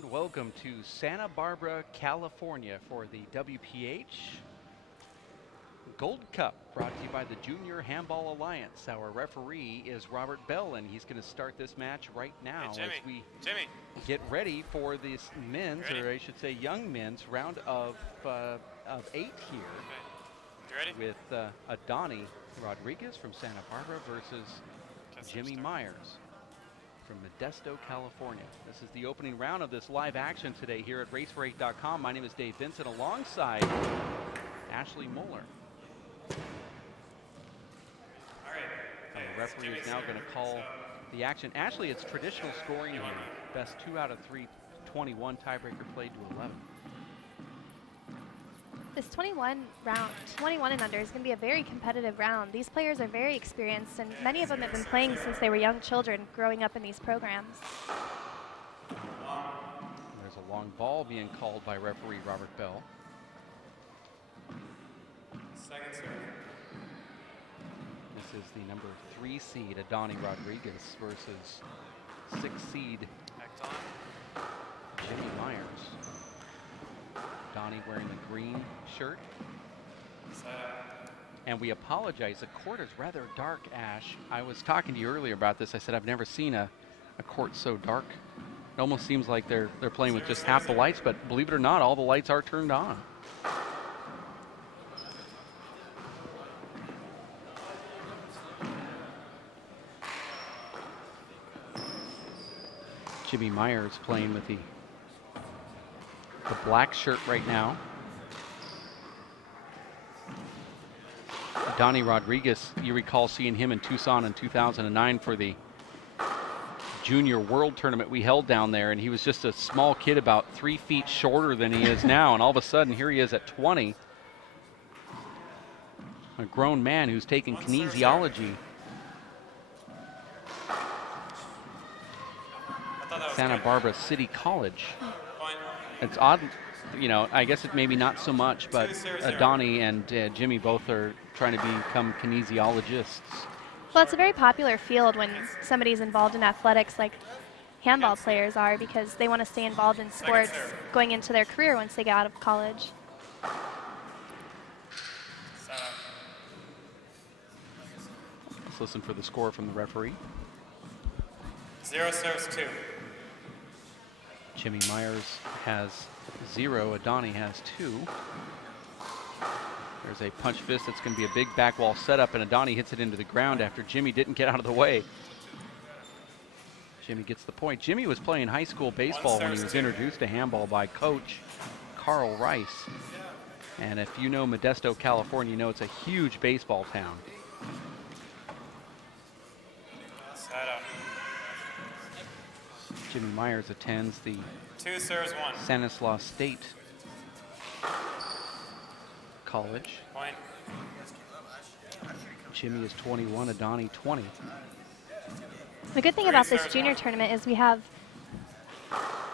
And welcome to Santa Barbara, California for the WPH Gold Cup, brought to you by the Junior Handball Alliance. Our referee is Robert Bell, and he's going to start this match right now as we get ready for this men's, or I should say young men's, round of 8 here. You ready? With Adani Rodriguez from Santa Barbara versus Jimmy Myers from Modesto, California. This is the opening round of this live action today here at racefor8.com. My name is Dave Vincent, alongside Ashley Moeller. And the referee is now going to call the action. Ashley, it's traditional scoring here. Best 2 out of 3, 21 tiebreaker played to 11. This 21 and under is going to be a very competitive round. These players are very experienced, and many of them have been playing since they were young children, growing up in these programs. There's a long ball being called by referee Robert Bell. Second serve. This is the number 3 seed, Adani Rodriguez, versus 6 seed Jimmy Myers. Donnie wearing the green shirt. And we apologize, the court is rather dark, Ash. I was talking to you earlier about this. I said I've never seen a court so dark. It almost seems like they're playing with just half the lights, but believe it or not, all the lights are turned on. Jimmy Myers playing with the black shirt right now. Donnie Rodriguez, you recall seeing him in Tucson in 2009 for the Junior World Tournament we held down there, and he was just a small kid, about 3 feet shorter than he is now, and all of a sudden here he is at 20. A grown man who's taking kinesiology. Santa Barbara City College. It's odd, you know, I guess it maybe not so much, but Adani and Jimmy both are trying to become kinesiologists. Well, it's a very popular field when somebody's involved in athletics like handball players are, because they want to stay involved in sports going into their career once they get out of college. Let's listen for the score from the referee. 0 serves 2. Jimmy Myers has 0, Adani has 2. There's a punch fist that's going to be a big back wall setup, and Adani hits it into the ground after Jimmy didn't get out of the way. Jimmy gets the point. Jimmy was playing high school baseball when he was introduced to handball by coach Carl Rice. And if you know Modesto, California, you know it's a huge baseball town. Jimmy Myers attends the 2 serves 1. Stanislaus State College. Point. Jimmy is 21, Adani 20. The good thing about this junior tournament is we have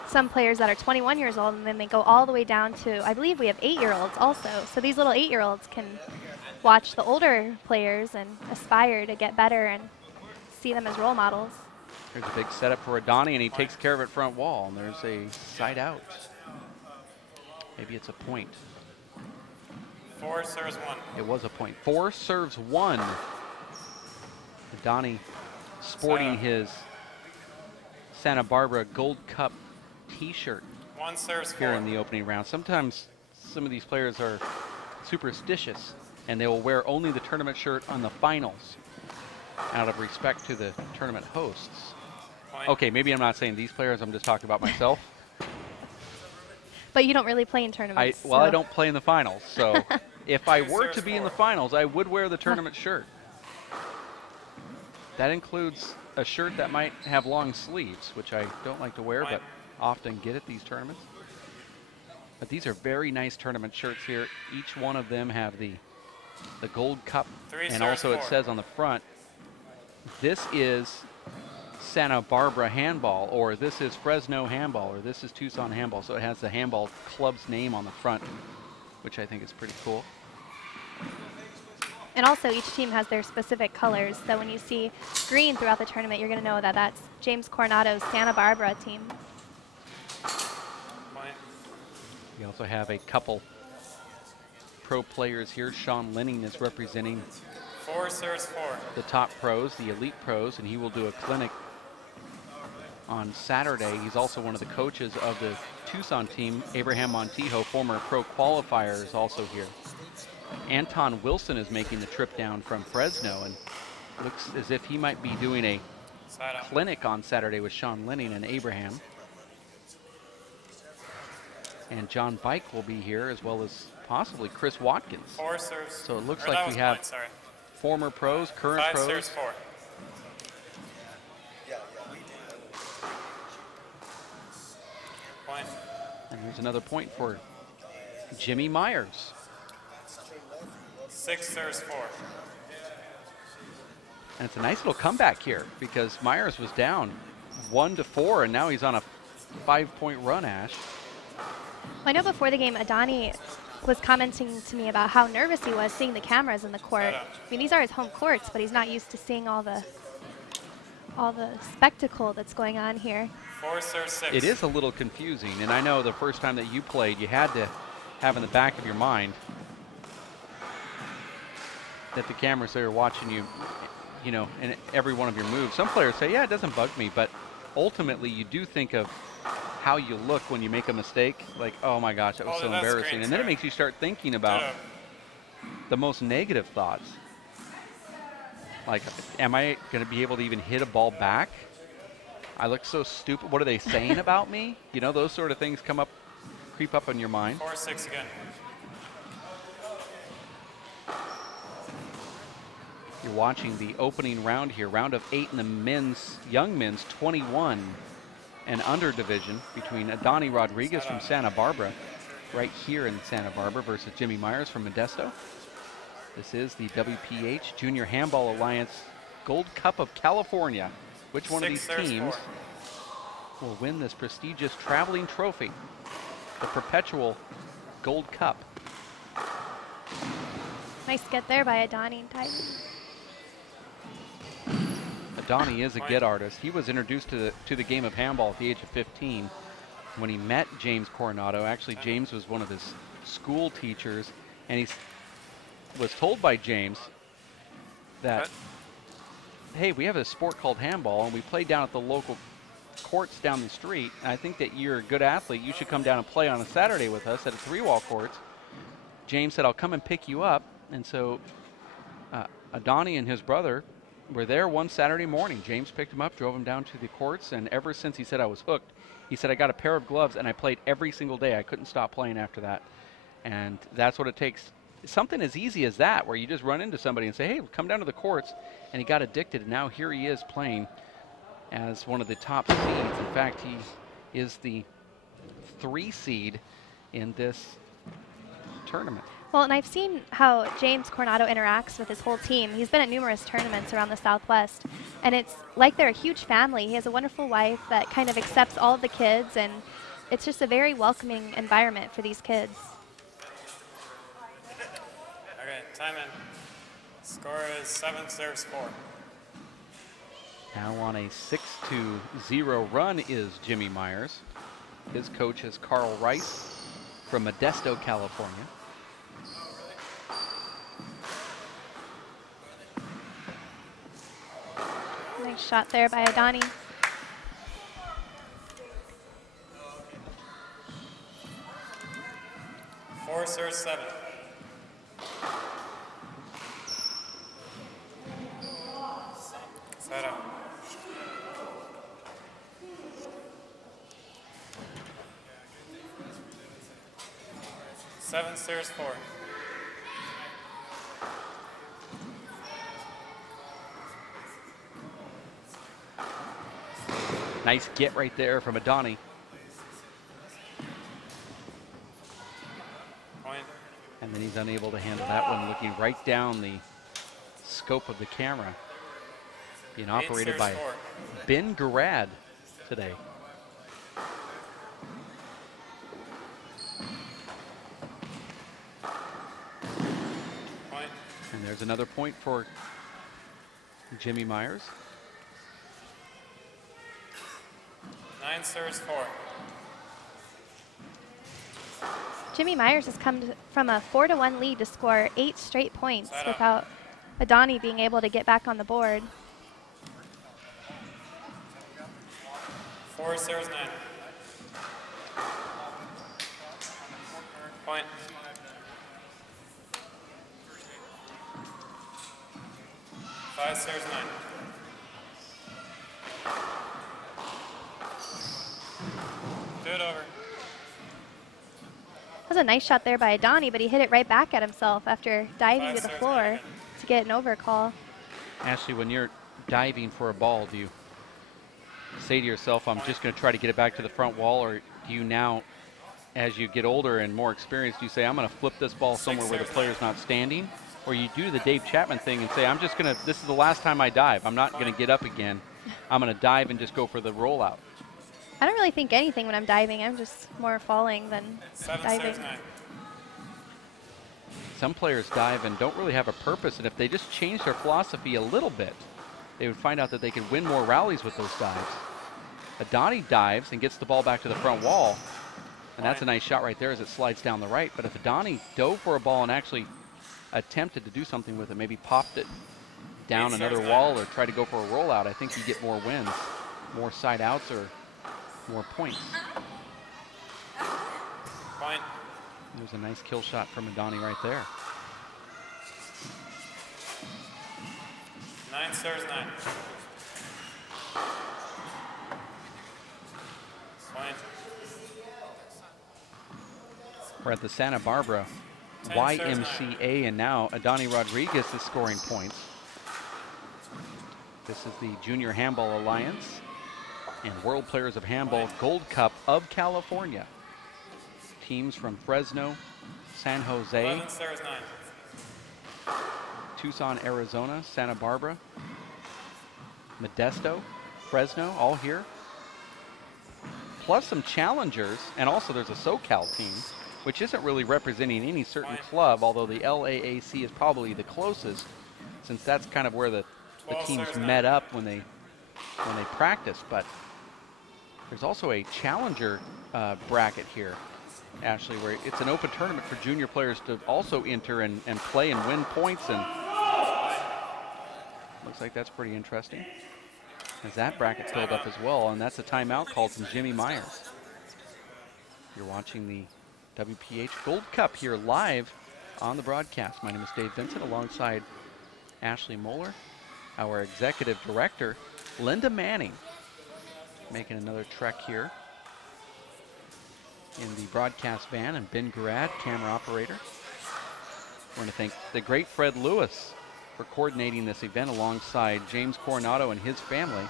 some players that are 21 years old, and then they go all the way down to, I believe we have 8-year-olds also. So these little 8-year-olds can watch the older players and aspire to get better and see them as role models. There's a big setup for Adani, and he takes care of it front wall, and there's a side out. Maybe it's a point. 4 serves 1. It was a point. 4 serves 1. Adani sporting his Santa Barbara Gold Cup t-shirt 1 serves 4. here in the opening round. Sometimes some of these players are superstitious, and they will wear only the tournament shirt on the finals out of respect to the tournament hosts. Okay, maybe I'm not saying these players, I'm just talking about myself. But you don't really play in tournaments. Well, I don't play in the finals, so if I were to be in the finals, I would wear the tournament shirt. That includes a shirt that might have long sleeves, which I don't like to wear, but often get at these tournaments. But these are very nice tournament shirts here. Each one of them have the Gold Cup, and also it says on the front, this is Santa Barbara Handball, or this is Fresno Handball, or this is Tucson Handball. So it has the handball club's name on the front, which I think is pretty cool. And also each team has their specific colors. So when you see green throughout the tournament, you're going to know that that's James Coronado's Santa Barbara team. We also have a couple pro players here. Sean Lenning is representing 4 serves 4. the top pros, the elite pros, and he will do a clinic on Saturday. He's also one of the coaches of the Tucson team. Abraham Montijo, former pro qualifier, is also here. Anton Wilson is making the trip down from Fresno, and looks as if he might be doing a Side up. clinic on Saturday with Sean Lenning and Abraham. And John Bike will be here, as well as possibly Chris Watkins. 4 serves. So it looks or like that we was have mine, sorry. former pros, current 5 pros. serves 4. Point. And here's another point for Jimmy Myers. 6 serves 4. And it's a nice little comeback here because Myers was down 1-4, and now he's on a 5-point run, Ash. I know before the game, Adani was commenting to me about how nervous he was seeing the cameras in the court. I mean, these are his home courts, but he's not used to seeing all the spectacle that's going on here. 4 serves 6. It is a little confusing, and I know the first time that you played, you had to have in the back of your mind that the cameras there are watching you, you know, in every one of your moves. Some players say, yeah, it doesn't bug me, but ultimately you do think of how you look when you make a mistake, like, oh my gosh, that was so that's embarrassing. great, And then it sorry. makes you start thinking about the most negative thoughts. Like, am I going to be able to even hit a ball back? I look so stupid. What are they saying about me? You know, those sort of things creep up in your mind. 4 6 again. You're watching the opening round here, round of 8 in the young men's 21 and under division between Adani Rodriguez from Santa Barbara, right here in Santa Barbara, versus Jimmy Myers from Modesto. This is the WPH Junior Handball Alliance Gold Cup of California. Which one of 6 these serves teams 4. will win this prestigious traveling trophy, the perpetual Gold Cup? Nice get there by Adani and Tyler. Adani is a get artist. He was introduced to the game of handball at the age of 15 when he met James Coronado. Actually, James was one of his school teachers, and he was told by James that, hey, we have a sport called handball, and we play down at the local courts down the street. And I think that you're a good athlete. You should come down and play on a Saturday with us at a 3-wall courts. James said, I'll come and pick you up. And so Adani and his brother were there one Saturday morning. James picked him up, drove him down to the courts, and ever since, he said, I was hooked. He said, I got a pair of gloves, and I played every single day. I couldn't stop playing after that. And that's what it takes. Something as easy as that, where you just run into somebody and say, hey, come down to the courts. And he got addicted, and now here he is playing as one of the top seeds. In fact, he is the 3 seed in this tournament. Well, and I've seen how James Coronado interacts with his whole team. He's been at numerous tournaments around the Southwest, and it's like they're a huge family. He has a wonderful wife that kind of accepts all of the kids, and it's just a very welcoming environment for these kids. Okay, time in. Score is 7 serves 4. Now on a 6-0 run is Jimmy Myers. His coach is Carl Rice from Modesto, California. Nice shot there by Adani. Four serves 7. Side up. Seven serves 4. Nice get right there from Adani. Point. And then he's unable to handle that one, looking right down the scope of the camera. Being operated by Ben Garad today. Point. And there's another point for Jimmy Myers. 9 serves 4. Jimmy Myers has come from a 4-1 lead to score 8 straight points Side up. without Adani being able to get back on the board. 4 serves 9. Point. Five serves 9. Do it over. That was a nice shot there by Adani, but he hit it right back at himself after diving Five to the serves floor 9. to get an overcall. Ashley, when you're diving for a ball, do you say to yourself, I'm just going to try to get it back to the front wall, or do you now, as you get older and more experienced, do you say, I'm going to flip this ball somewhere where the player's not standing? Or you do the Dave Chapman thing and say, I'm just going to, this is the last time I dive. I'm not going to get up again. I'm going to dive and just go for the rollout. I don't really think anything when I'm diving. I'm just more falling than 7 diving. serves 9. Some players dive and don't really have a purpose, and if they just change their philosophy a little bit, they would find out that they could win more rallies with those dives. Adani dives and gets the ball back to the front wall, and that's a nice shot right there as it slides down the right. But if Adani dove for a ball and actually attempted to do something with it, maybe popped it down another wall or tried to go for a rollout, I think you get more wins, more side outs or more points. Point. There's a nice kill shot from Adani right there. 9 serves 9. Point. We're at the Santa Barbara 10 serves 9. YMCA, and now Adani Rodriguez is scoring points. This is the Junior Handball Alliance and World Players of Handball Gold Cup of California. Teams from Fresno, San Jose, 11 serves 9. Tucson, Arizona, Santa Barbara, Modesto, Fresno, all here. Plus some challengers, and also there's a SoCal team, which isn't really representing any certain club, although the LAAC is probably the closest, since that's kind of where the teams met up when they practice. But there's also a challenger bracket here, Ashley, where it's an open tournament for junior players to also enter and play and win points, and looks like that's pretty interesting as that bracket filled up as well, and that's a timeout called from Jimmy Myers. You're watching the WPH Gold Cup here live on the broadcast. My name is Dave Vincent alongside Ashley Moeller, our executive director, Linda Manning, making another trek here in the broadcast van, and Ben Garad, camera operator. I want to thank the great Fred Lewis for coordinating this event alongside James Coronado and his family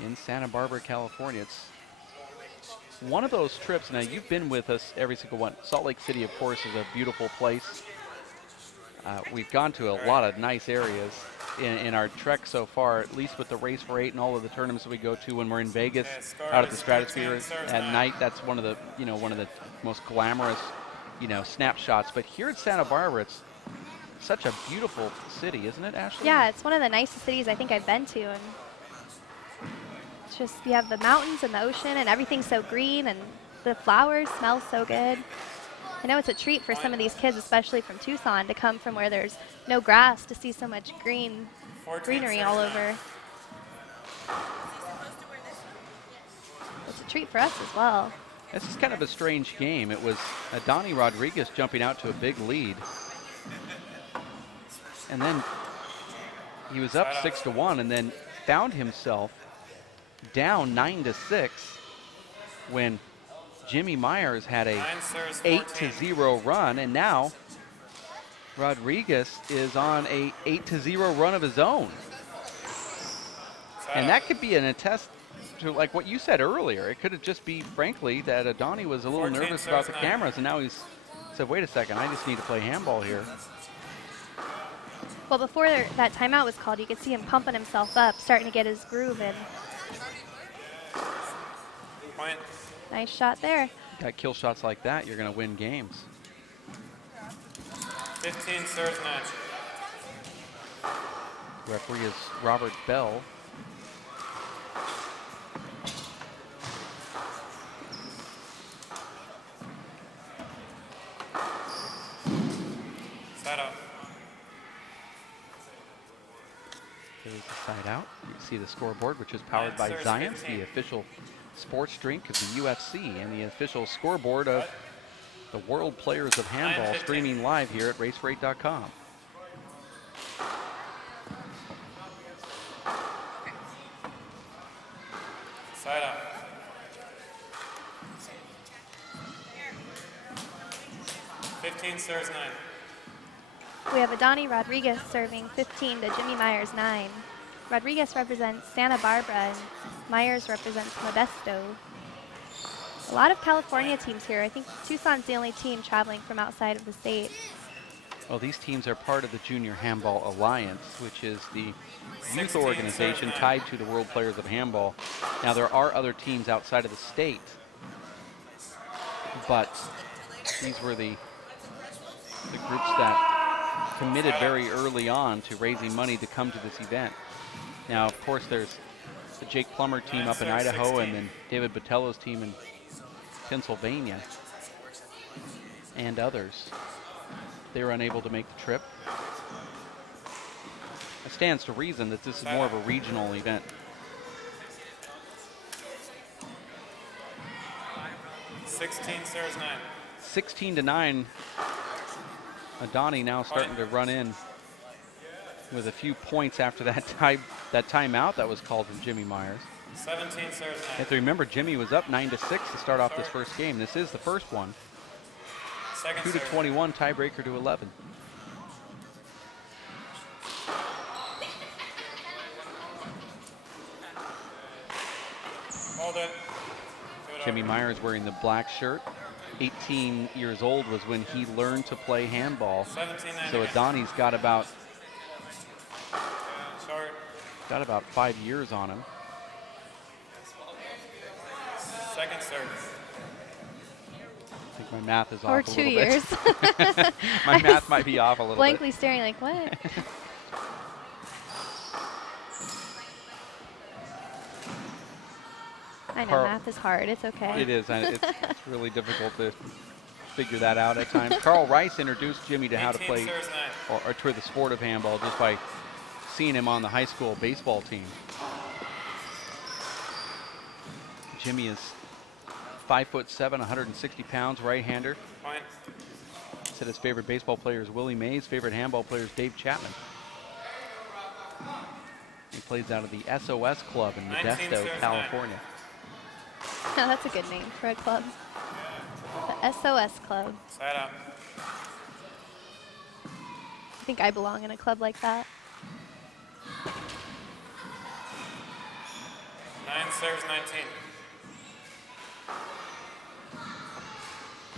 in Santa Barbara, California. It's one of those trips. Now, you've been with us every single one. Salt Lake City, of course, is a beautiful place. We've gone to a lot of nice areas in our trek so far, at least with the Race for 8 and all of the tournaments that we go to when we're in Vegas, out at the Stratosphere at night. That's one of the most glamorous, snapshots. But here at Santa Barbara, it's such a beautiful city, isn't it, Ashley? Yeah, it's one of the nicest cities I think I've been to, and it's just, you have the mountains and the ocean, and everything's so green, and the flowers smell so good. I know it's a treat for some of these kids, especially from Tucson, to come from where there's no grass to see so much greenery all over. It's a treat for us as well. This is kind of a strange game. It was Adani Rodriguez jumping out to a big lead, and then he was up 6-1, and then found himself down 9-6 when Jimmy Myers had a 8-0 run, and now Rodriguez is on a 8-0 run of his own. And that could be an attest to, like what you said earlier. It could have just be, frankly, that Adani was a little nervous about the cameras, and now he's said, wait a second, I just need to play handball here. Well, before that timeout was called, you could see him pumping himself up, starting to get his groove in. Point. Nice shot there. Got kill shots like that, you're going to win games. 15 serves 9. Referee is Robert Bell. Side out. There's the side out. You see the scoreboard, which is powered by Serves Zions, 15. the official sports drink of the UFC, and the official scoreboard of the World Players of Handball, 9-15. streaming live here at racerate.com. Side out. Fifteen serves 9. We have Adani Rodriguez serving 15 to Jimmy Myers 9. Rodriguez represents Santa Barbara and Myers represents Modesto. A lot of California teams here. I think Tucson's the only team traveling from outside of the state. Well, these teams are part of the Junior Handball Alliance, which is the youth 16 organization serves 9. tied to the World Players of Handball. Now, there are other teams outside of the state, but these were the groups that committed very early on to raising money to come to this event. Now, of course, there's the Jake Plummer team up in Idaho, and then David Botello's team in Pennsylvania, and others. They were unable to make the trip. It stands to reason that this is more of a regional event. 16 serves 9. 16 to 9. Adani now starting to run in with a few points after that timeout that was called from Jimmy Myers. 17 serves 9. You have to remember, Jimmy was up 9-6 to start off this first game. This is the first one. Second 2 to serve. 21, tiebreaker to 11. Hold it. Do it Jimmy over. Myers wearing the black shirt. 18 years old was when he learned to play handball. 17 So Adani's got about Short. 5 years on him. Second serve. I think my math is off Or a 2 little years. bit. My math might be off a little Blankly bit. staring like, what? I know, Carl- math is hard. It's okay. It is. It's really difficult to figure that out at times. Carl Rice introduced Jimmy to how to 18 play serves 9. or to the sport of handball just by seeing him on the high school baseball team. Jimmy is 5'7", 160 pounds, right-hander. Point. Said his favorite baseball player is Willie Mays. Favorite handball player is Dave Chapman. He plays out of the SOS Club in 19 Modesto, serves California. Oh, that's a good name for a club. The SOS Club. Side out. I think I belong in a club like that. 9 serves 19.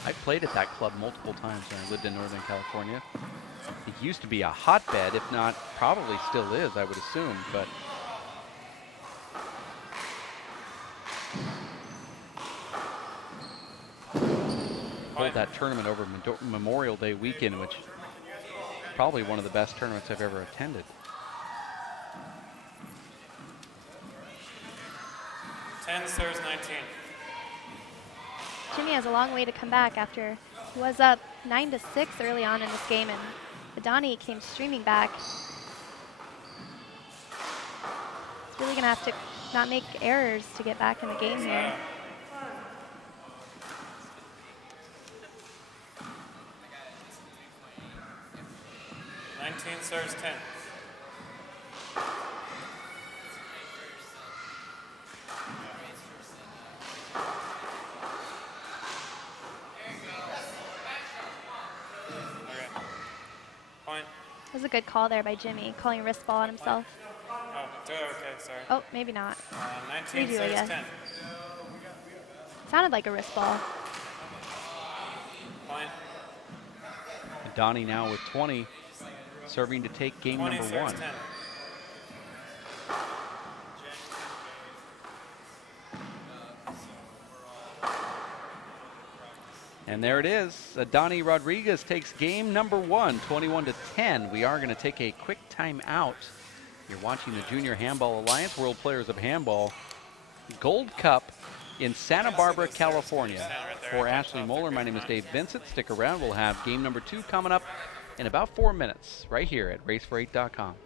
I played at that club multiple times when I lived in Northern California. It used to be a hotbed, if not, probably still is, I would assume, but hold that tournament over Memorial Day weekend, which is probably one of the best tournaments I've ever attended. 10 serves 19. Jimmy has a long way to come back after he was up 9-6 early on in this game, and Adani came streaming back. He's really gonna have to not make errors to get back in the game here. 19 serves 10. Okay. Point. That was a good call there by Jimmy, calling a wrist ball on himself. Oh, do it. Okay, sorry. Oh, maybe not. 19 Redo, I serves guess. 10. Sounded like a wrist ball. Point. Adani now with 20, serving to take game 20 number serves 1. 10. And there it is. Adani Rodriguez takes game number 1, 21-10. We are going to take a quick timeout. You're watching the Junior Handball Alliance World Players of Handball Gold Cup in Santa Barbara, California. For Ashley Moeller, my name is Dave Vincent. Stick around. We'll have game number 2 coming up in about 4 minutes right here at racefor8.com.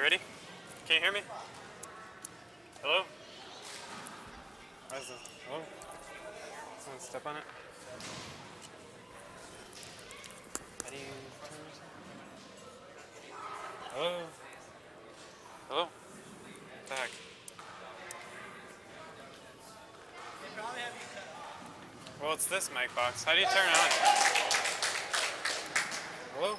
you ready? Can you hear me? Hello? How's this? Hello? Someone step on it? How do you turn this on? Hello? Hello? What the heck? Well, it's this mic box. How do you turn it on? Hello?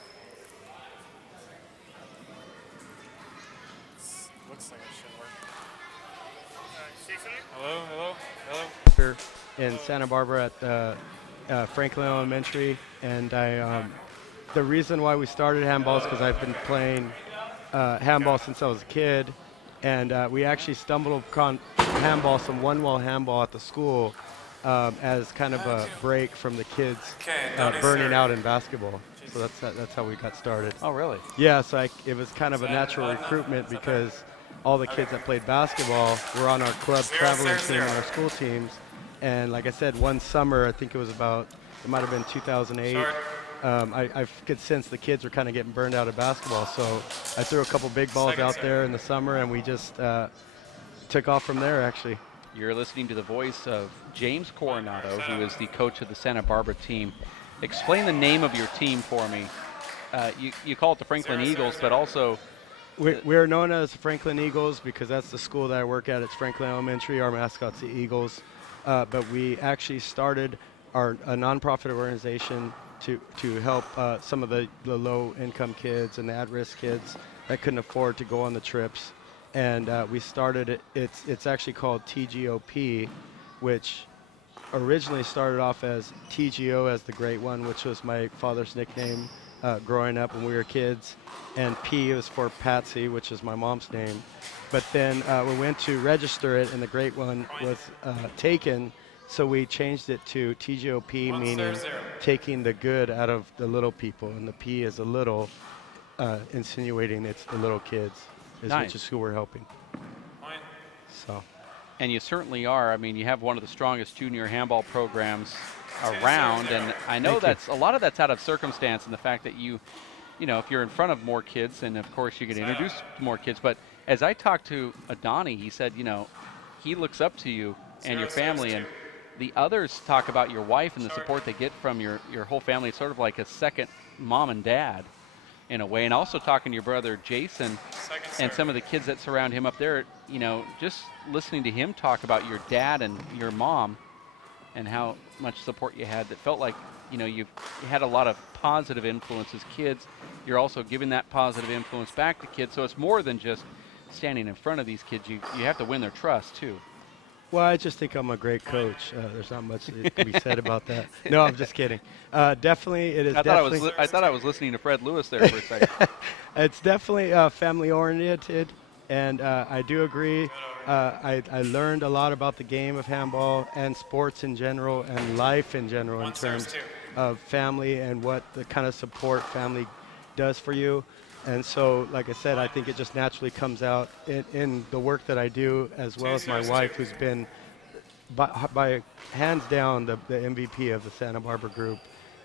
Looks like it should work. Hello, hello, hello. Here in Santa Barbara at Franklin Elementary, and the reason why we started handball is because I've been playing handball since I was a kid, and we actually stumbled upon handball, some one-wall handball at the school as kind of a break from the kids burning out in basketball. So that's how we got started. Oh, really? Yeah, so it was kind of a natural recruitment because all the kids that played basketball were on our club traveling team, on our school teams. And like I said, one summer, I think it might have been 2008, I could sense the kids were kind of getting burned out of basketball. So I threw a couple big balls out there in the summer, and we just took off from there, actually. You're listening to the voice of James Coronado, who is the coach of the Santa Barbara team. Explain the name of your team for me. You call it the Franklin Eagles, but also... We're known as Franklin Eagles because that's the school that I work at. It's Franklin Elementary. Our mascot's the Eagles. But we actually started a nonprofit organization to help some of the low-income kids and the at-risk kids that couldn't afford to go on the trips. And we started it. It's actually called TGOP, which originally started off as TGO as the Great One, which was my father's nickname growing up when we were kids, and P was for Patsy, which is my mom's name. But then we went to register it, and the Great One was taken, so we changed it to TGOP, meaning taking the good out of the little people, and the P is a little, insinuating it's the little kids, which is who we're helping. So. And you certainly are. I mean, you have one of the strongest junior handball programs around, and I know a lot of that's out of circumstance and the fact that you know, if you're in front of more kids, and of course you get introduced to more kids. But as I talked to Adani, he said, you know, he looks up to you and your family, and the others talk about your wife and the support they get from your whole family. It's sort of like a second mom and dad in a way. And also talking to your brother Jason and some of the kids that surround him up there, you know, just listening to him talk about your dad and your mom and how much support you had, that felt like, you know, you had a lot of positive influences. Kids, you're also giving that positive influence back to kids. So it's more than just standing in front of these kids. You have to win their trust too. Well, I just think I'm a great coach. There's not much that can be said about that. No, I'm just kidding. Definitely, it is. I thought I was listening to Fred Lewis there for a second. It's definitely family oriented, and I do agree. I learned a lot about the game of handball and sports in general and life in general in terms of family and what the kind of support family does for you. And so, like I said, I think it just naturally comes out in the work that I do, as well as my wife, who's been, by hands down, the MVP of the Santa Barbara group,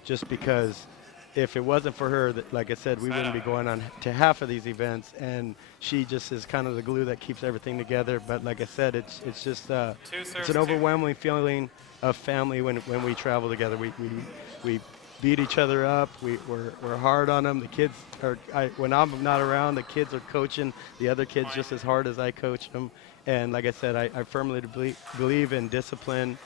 just because if it wasn't for her, like I said, we wouldn't be going on to half of these events, and she just is kind of the glue that keeps everything together. But like I said, it's just it's an overwhelming feeling of family when we travel together. We beat each other up. We're hard on them. The kids are, when I'm not around, the kids are coaching the other kids just as hard as I coach them. And like I said, I firmly believe in discipline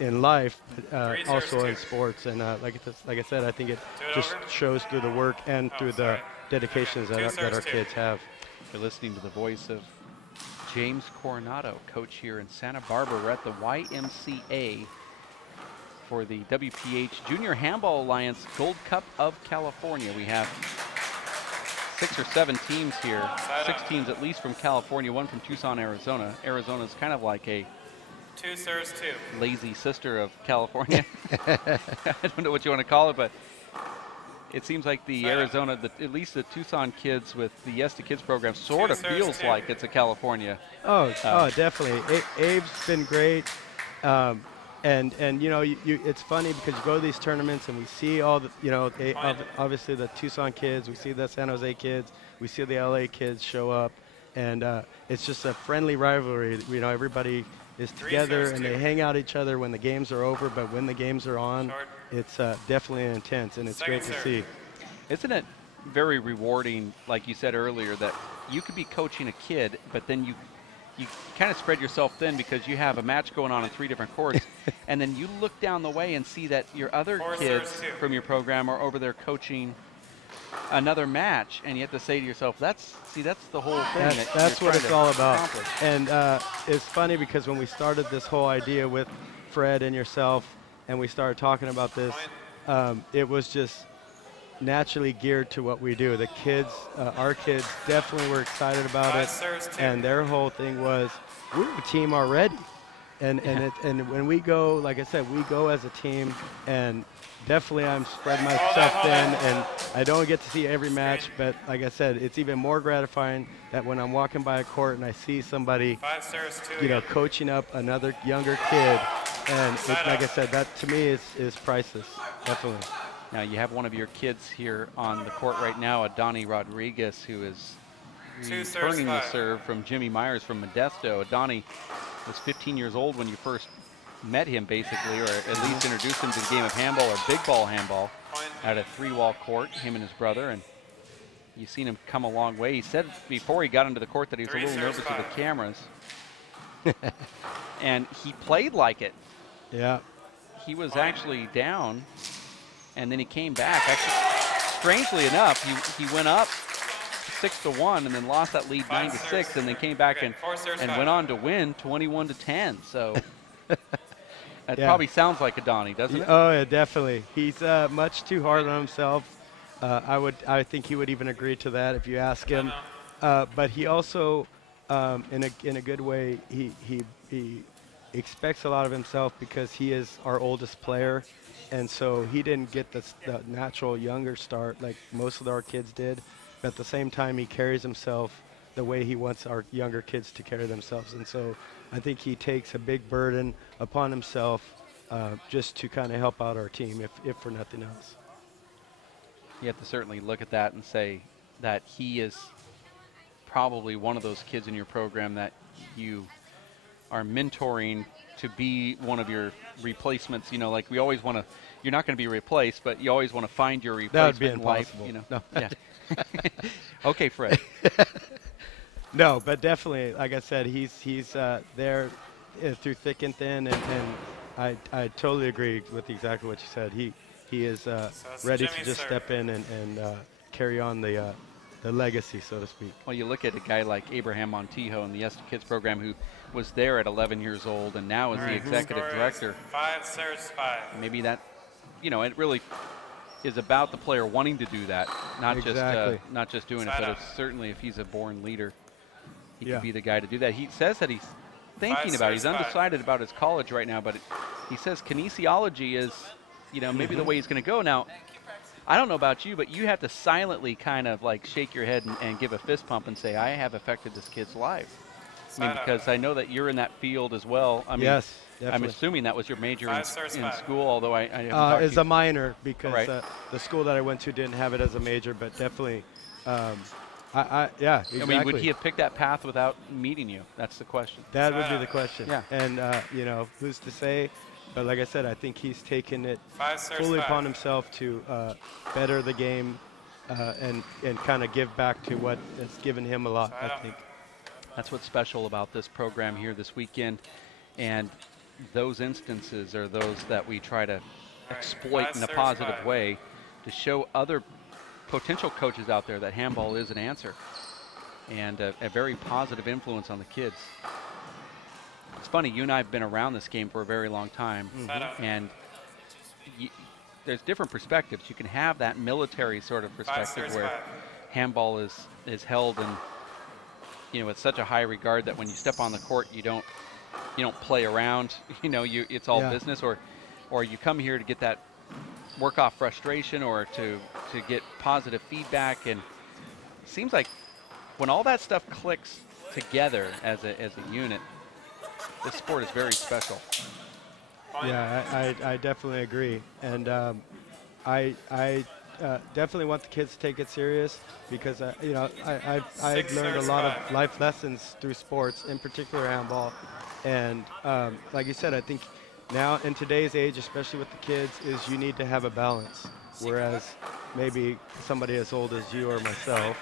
in life, but also in sports. And like I said, I think it just shows through the work and through the dedications that our kids have. You're listening to the voice of James Coronado, coach here in Santa Barbara. We're at the YMCA for the WPH Junior Handball Alliance Gold Cup of California. We have 6 or 7 teams here, 6 teams at least from California, 1 from Tucson, Arizona. Arizona's kind of like a 2 serves 2. Lazy sister of California. I don't know what you want to call it, but it seems like the Arizona, at least the Tucson kids with the Yes to Kids program sort of feels like it's a California. Oh, definitely. Abe's been great. And you know, it's funny because you go to these tournaments and we see all the, you know, obviously the Tucson kids, we see the San Jose kids, we see the LA kids show up, and it's just a friendly rivalry. You know, everybody is together and they hang out each other when the games are over, but when the games are on, it's definitely intense, and it's great to see. Isn't it very rewarding, like you said earlier, that you could be coaching a kid, but then you kind of spread yourself thin because you have a match going on 3 different courts, and then you look down the way and see that your other kids from your program are over there coaching another match, and you have to say to yourself, that's the whole thing. That's what it's all about. Accomplish. And it's funny because when we started this whole idea with Fred and yourself, and we started talking about this, it was just naturally geared to what we do. The kids, our kids definitely were excited about it, and their whole thing was, we're a team already. And when we go, like I said, we go as a team, and definitely I'm spreading myself thin, and I don't get to see every match, but like I said, it's even more gratifying that when I'm walking by a court and I see somebody, you know, coaching up another younger kid, and like I said, that to me is priceless, definitely. Now you have one of your kids here on the court right now, Adani Rodriguez, who is returning the serve from Jimmy Myers from Modesto. Adani was 15 years old when you first met him, basically, or at least introduced him to the game of handball, or big ball handball, at a 3-wall court, him and his brother, and you've seen him come a long way. He said before he got into the court that he was a little nervous with the cameras, and he played like it. Yeah. He was actually down, and then he came back. Actually, strangely enough, he went up 6-1 and then lost that lead 9-6, and then came back and went on to win 21-10. So that probably sounds like Adani, doesn't it? Oh yeah, definitely. He's much too hard on himself. I think he would even agree to that if you ask him. But he also, in a good way, he expects a lot of himself because he is our oldest player, and so he didn't get the natural younger start like most of our kids did. But at the same time, he carries himself the way he wants our younger kids to carry themselves, and so I think he takes a big burden upon himself just to kind of help out our team, if for nothing else. You have to certainly look at that and say that he is probably one of those kids in your program that you are mentoring to be one of your replacements. You know, like we always want to, you're not going to be replaced, but you always want to find your replacement. That would be in life, impossible. you know. No. Yeah. Okay, Fred. No, but definitely, like I said, he's there through thick and thin, and I totally agree with exactly what you said. He is ready to just step in and carry on the legacy, so to speak. Well, you look at a guy like Abraham Montijo in the ESTA Kids program, who was there at 11 years old and now is the executive director. 5 serves 5. Maybe that, you know, it really is about the player wanting to do that, not just doing it. But it's certainly, if he's a born leader, he could be the guy to do that. He says that he's thinking about it. He's undecided about his college right now, but he says kinesiology is, you know, maybe the way he's going to go. Now, I don't know about you, but you have to silently kind of like shake your head and give a fist pump and say, I have affected this kid's life. I mean, because I know that you're in that field as well. I mean, yes, I'm definitely. assuming that was your major in school, although I haven't talked to It's you. a minor because the school that I went to didn't have it as a major, but definitely, yeah, exactly. I mean, would he have picked that path without meeting you? That's the question. That would be the question. Yeah. And, you know, who's to say? But like I said, I think he's taken it 5 serves fully 5. upon himself to better the game and kind of give back to what has given him a lot, I think. That's what's special about this program here this weekend. And those instances are those that we try to exploit in a positive way to show other potential coaches out there that handball is an answer and a very positive influence on the kids. It's funny, you and I have been around this game for a very long time, and there's different perspectives. You can have that military sort of perspective where handball is held in, you know, with such a high regard that when you step on the court, you don't play around. You know, it's all business, or you come here to get that work off frustration or to get positive feedback. And it seems like when all that stuff clicks together as a unit, this sport is very special. Yeah, I definitely agree. And I definitely want the kids to take it serious because, I've learned a lot of life lessons through sports, in particular handball. And like you said, I think now in today's age, especially with the kids, is you need to have a balance. Whereas maybe somebody as old as you or myself,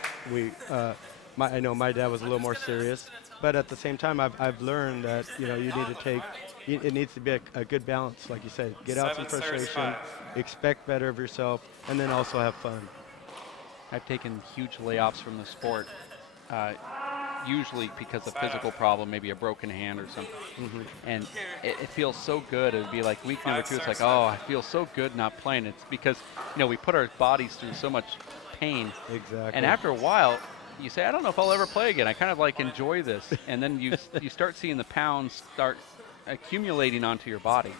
I know my dad was a little more serious, but at the same time, I've learned that you need to take. It needs to be a good balance, like you said. Get out some 7 serves, frustration, 5. expect better of yourself, and then also have fun. I've taken huge layoffs from the sport, usually because of physical problem, maybe a broken hand or something. And it feels so good. It would be like week number 2. It's like, oh, I feel so good not playing. It's because we put our bodies through so much pain. Exactly. And after a while, you say, I don't know if I'll ever play again. I kind of like enjoy this. And then you start seeing the pounds start accumulating onto your body.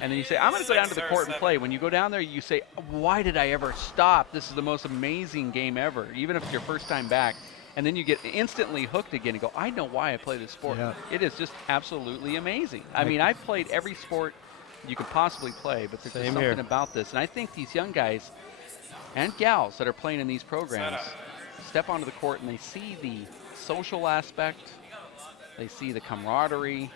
And then you say, I'm going to go down to the court and play. When you go down there, you say, why did I ever stop? This is the most amazing game ever, even if it's your first time back. And then you get instantly hooked again and go, I know why I play this sport. Yeah. It is just absolutely amazing. I mean, I've played every sport you could possibly play, but there's just something about this. And I think these young guys and gals that are playing in these programs step onto the court and they see the social aspect, they see the camaraderie,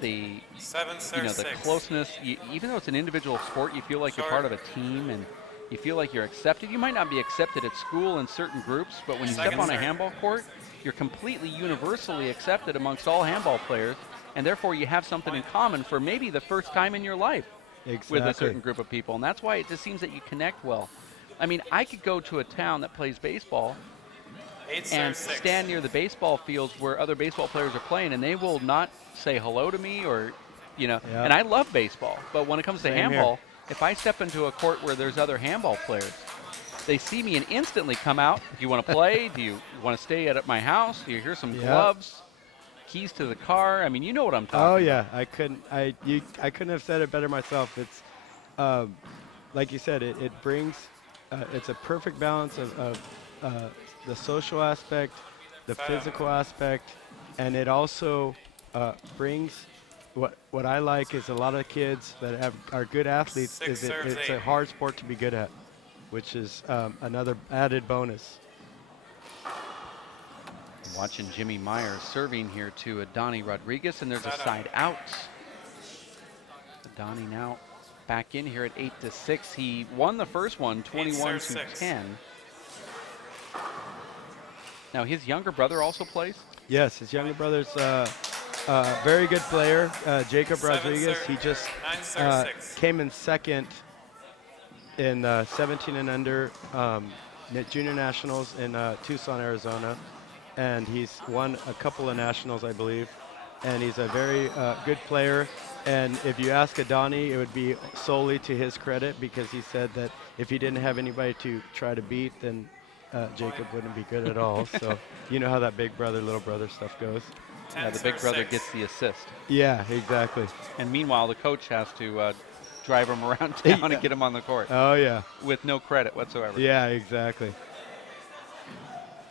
the 7 serves, the 6. closeness. Even though it's an individual sport, you feel like you're part of a team and you feel like you're accepted. You might not be accepted at school in certain groups, but when you step on a handball court, you're completely universally accepted amongst all handball players, and therefore you have something in common for maybe the first time in your life with a certain group of people. And that's why it just seems that you connect well. I mean, I could go to a town that plays baseball and stand near the baseball fields where other baseball players are playing, and they will not say hello to me or, and I love baseball. But when it comes to handball, if I step into a court where there's other handball players, they see me and instantly come out. Do you want to play? Do you want to stay at my house? Do you hear some gloves? Keys to the car? I mean, you know what I'm talking about. Oh, yeah. I couldn't have said it better myself. It's, like you said, it brings, it's a perfect balance of the social aspect, the physical aspect, and it also brings what I like is a lot of kids that are good athletes. It's a hard sport to be good at, which is another added bonus. Watching Jimmy Myers serving here to Adani Rodriguez, and there's a side out. Adani now back in here at 8-6. He won the first one, 21-10. Now his younger brother also plays? Yes, his younger brother's very good player, Jacob Rodriguez. He just came in second in 17 and under junior nationals in Tucson, Arizona. And he's won a couple of nationals, I believe. And he's a very good player. And if you ask Adani, it would be solely to his credit because he said that if he didn't have anybody to try to beat, then Jacob wouldn't be good at all. So you know how that big brother, little brother stuff goes. Yeah, the big brother gets the assist. Yeah, exactly. And meanwhile, the coach has to drive him around town and get him on the court. Oh, yeah. With no credit whatsoever. Yeah, exactly.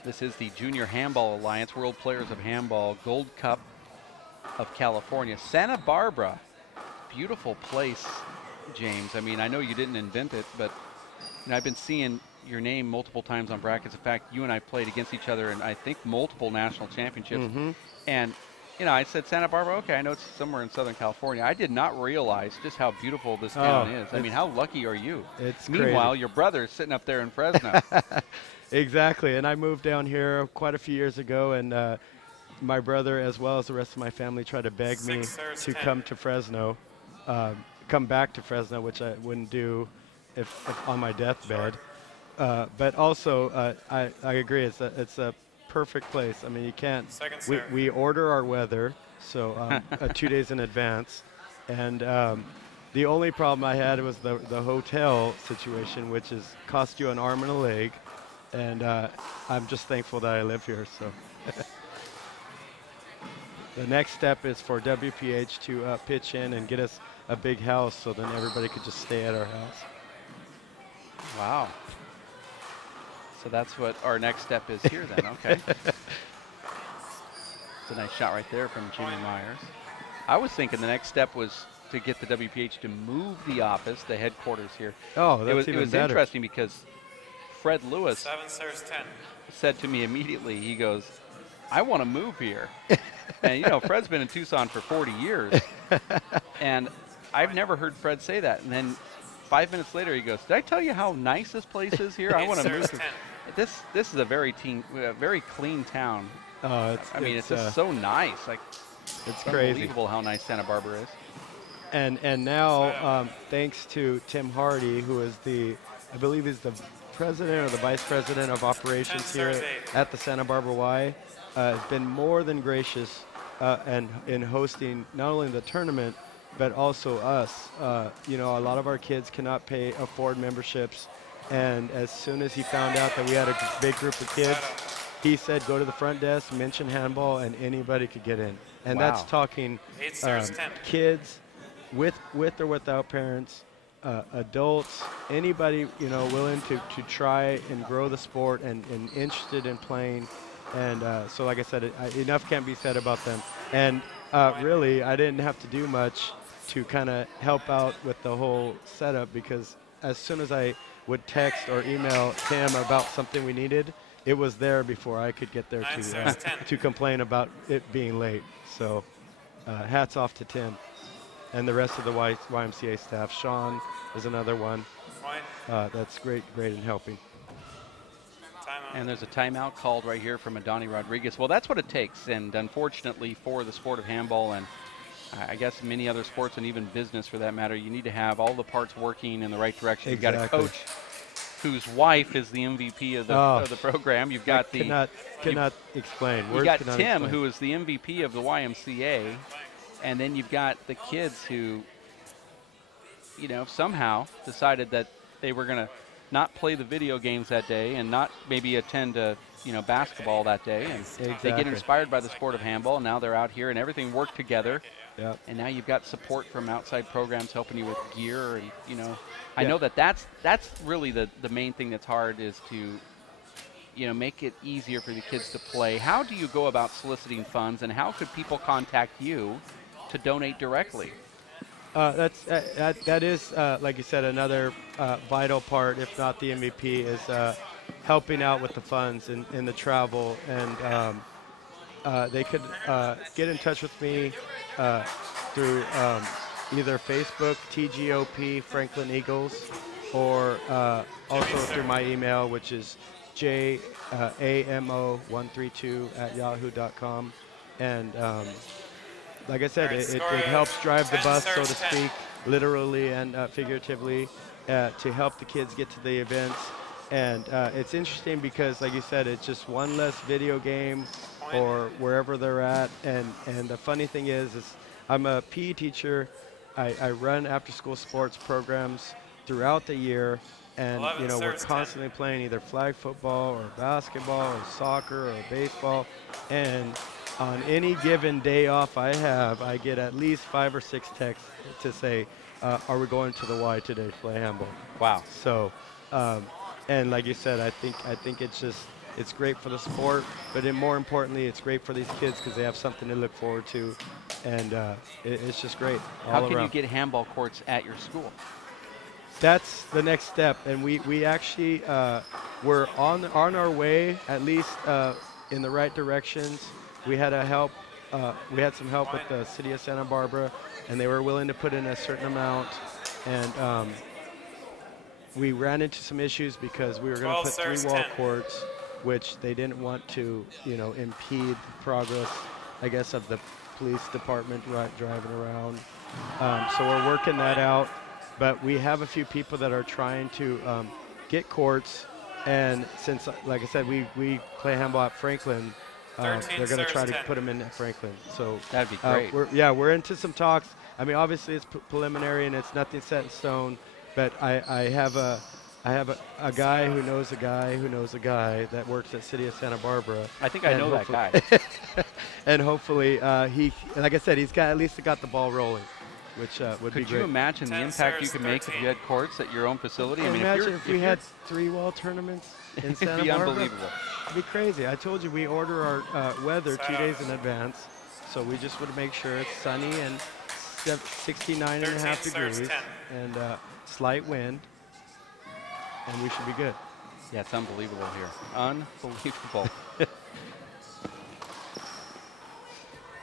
This is the Junior Handball Alliance, World Players of Handball Gold Cup of California. Santa Barbara, beautiful place, James. I mean, I know you didn't invent it, but I've been seeing your name multiple times on brackets. In fact, you and I played against each other in, I think, multiple national championships. And, I said Santa Barbara, okay, I know it's somewhere in Southern California. I did not realize just how beautiful this town is. I mean, how lucky are you? It's Meanwhile, crazy. your brother's sitting up there in Fresno. Exactly, and I moved down here quite a few years ago, and my brother, as well as the rest of my family, tried to beg me to come to Fresno, come back to Fresno, which I wouldn't do if on my deathbed. But also, I agree, it's a perfect place. I mean, you can't. We order our weather, so 2 days in advance, and the only problem I had was the hotel situation, which is cost you an arm and a leg. And I'm just thankful that I live here. So the next step is for WPH to pitch in and get us a big house so then everybody could just stay at our house. Wow. So that's what our next step is here then, okay. It's a nice shot right there from Jimmy Myers. I was thinking the next step was to get the WPH to move the office, the headquarters here. Oh, that's it even was better. interesting because Fred Lewis 7 serves 10. said to me immediately, he goes, I want to move here. And, you know, Fred's been in Tucson for 40 years. And I've never heard Fred say that. And then 5 minutes later, he goes, did I tell you how nice this place is here? I 8 want to serves move. 10. This is a very clean town. Oh, It's just so nice. Like, it's unbelievable crazy. how nice Santa Barbara is. And now, thanks to Tim Hardy, who is I believe is the president or the vice president of operations here at the Santa Barbara Y, has been more than gracious and in hosting not only the tournament, but also us. You know, a lot of our kids cannot afford memberships, and as soon as he found out that we had a big group of kids, he said, go to the front desk, mention handball, and anybody could get in. And Wow. that's talking 8 serves 10. kids with or without parents, adults, anybody, you know, willing to try and grow the sport and interested in playing. And so, like I said, enough can't be said about them. And really, I didn't have to do much to kind of help out with the whole setup, because as soon as I would text or email Tim about something we needed, it was there before I could get there 9 serves 10. to complain about it being late. So hats off to Tim and the rest of the YMCA staff. Sean is another one. Point. That's great in helping. Timeout. And there's a timeout called right here from Adani Rodriguez. Well, that's what it takes. And unfortunately for the sport of handball, and I guess many other sports and even business for that matter, you need to have all the parts working in the right direction. You've got a coach whose wife is the MVP of the program. You've got cannot explain. You got Tim, who is the MVP of the YMCA, and then you've got the kids who, you know, somehow decided that they were going to not play the video games that day and not maybe attend basketball that day, and they get inspired by the sport of handball. And now they're out here, and everything worked together. Yep. And now you've got support from outside programs helping you with gear, and I know that's really the main thing that's hard, is to make it easier for the kids to play. How do you go about soliciting funds, and how could people contact you to donate directly? That is like you said, another vital part, if not the MVP, is helping out with the funds in the travel. And they could get in touch with me through either Facebook, TGOP, Franklin Eagles, or also through my email, which is jamo132@yahoo.com. And like I said, it helps drive the bus, so to speak, literally and figuratively, to help the kids get to the events. And it's interesting because, like you said, it's just one less video game or wherever they're at. And the funny thing is I'm a PE teacher. I run after-school sports programs throughout the year. And, we're constantly playing either flag football or basketball or soccer or baseball. And on any given day off I have, I get at least 5 or 6 texts to say, are we going to the Y today to play handball? Wow. So, and like you said, I think it's great for the sport, but more importantly, it's great for these kids because they have something to look forward to, and it's just great all How can around. you get handball courts at your school? That's the next step, and we actually we're on our way, at least in the right directions. We had some help with the city of Santa Barbara, and they were willing to put in a certain amount, and we ran into some issues because we were going to put 3 wall courts, which they didn't want to, impede the progress, I guess, of the police department driving around. So we're working that out. But we have a few people that are trying to get courts, and since, like I said, we play handball at Franklin, they're going to try to put them in at Franklin. So that'd be great. We're into some talks. I mean, obviously it's preliminary and it's nothing set in stone. But I have a guy who knows a guy who knows a guy that works at City of Santa Barbara. I think I know that guy. And hopefully he, like I said, he's at least got the ball rolling, which would be great. Could you imagine the impact you could make if you had courts at your own facility? Imagine if we had 3 wall tournaments in Santa It'd be Barbara. unbelievable. It'd be crazy. I told you we order our weather 2 days in advance, so we just would make sure it's sunny and 69 and a half 13 serves degrees 10. and slight wind, and we should be good. Yeah, it's unbelievable here. Unbelievable.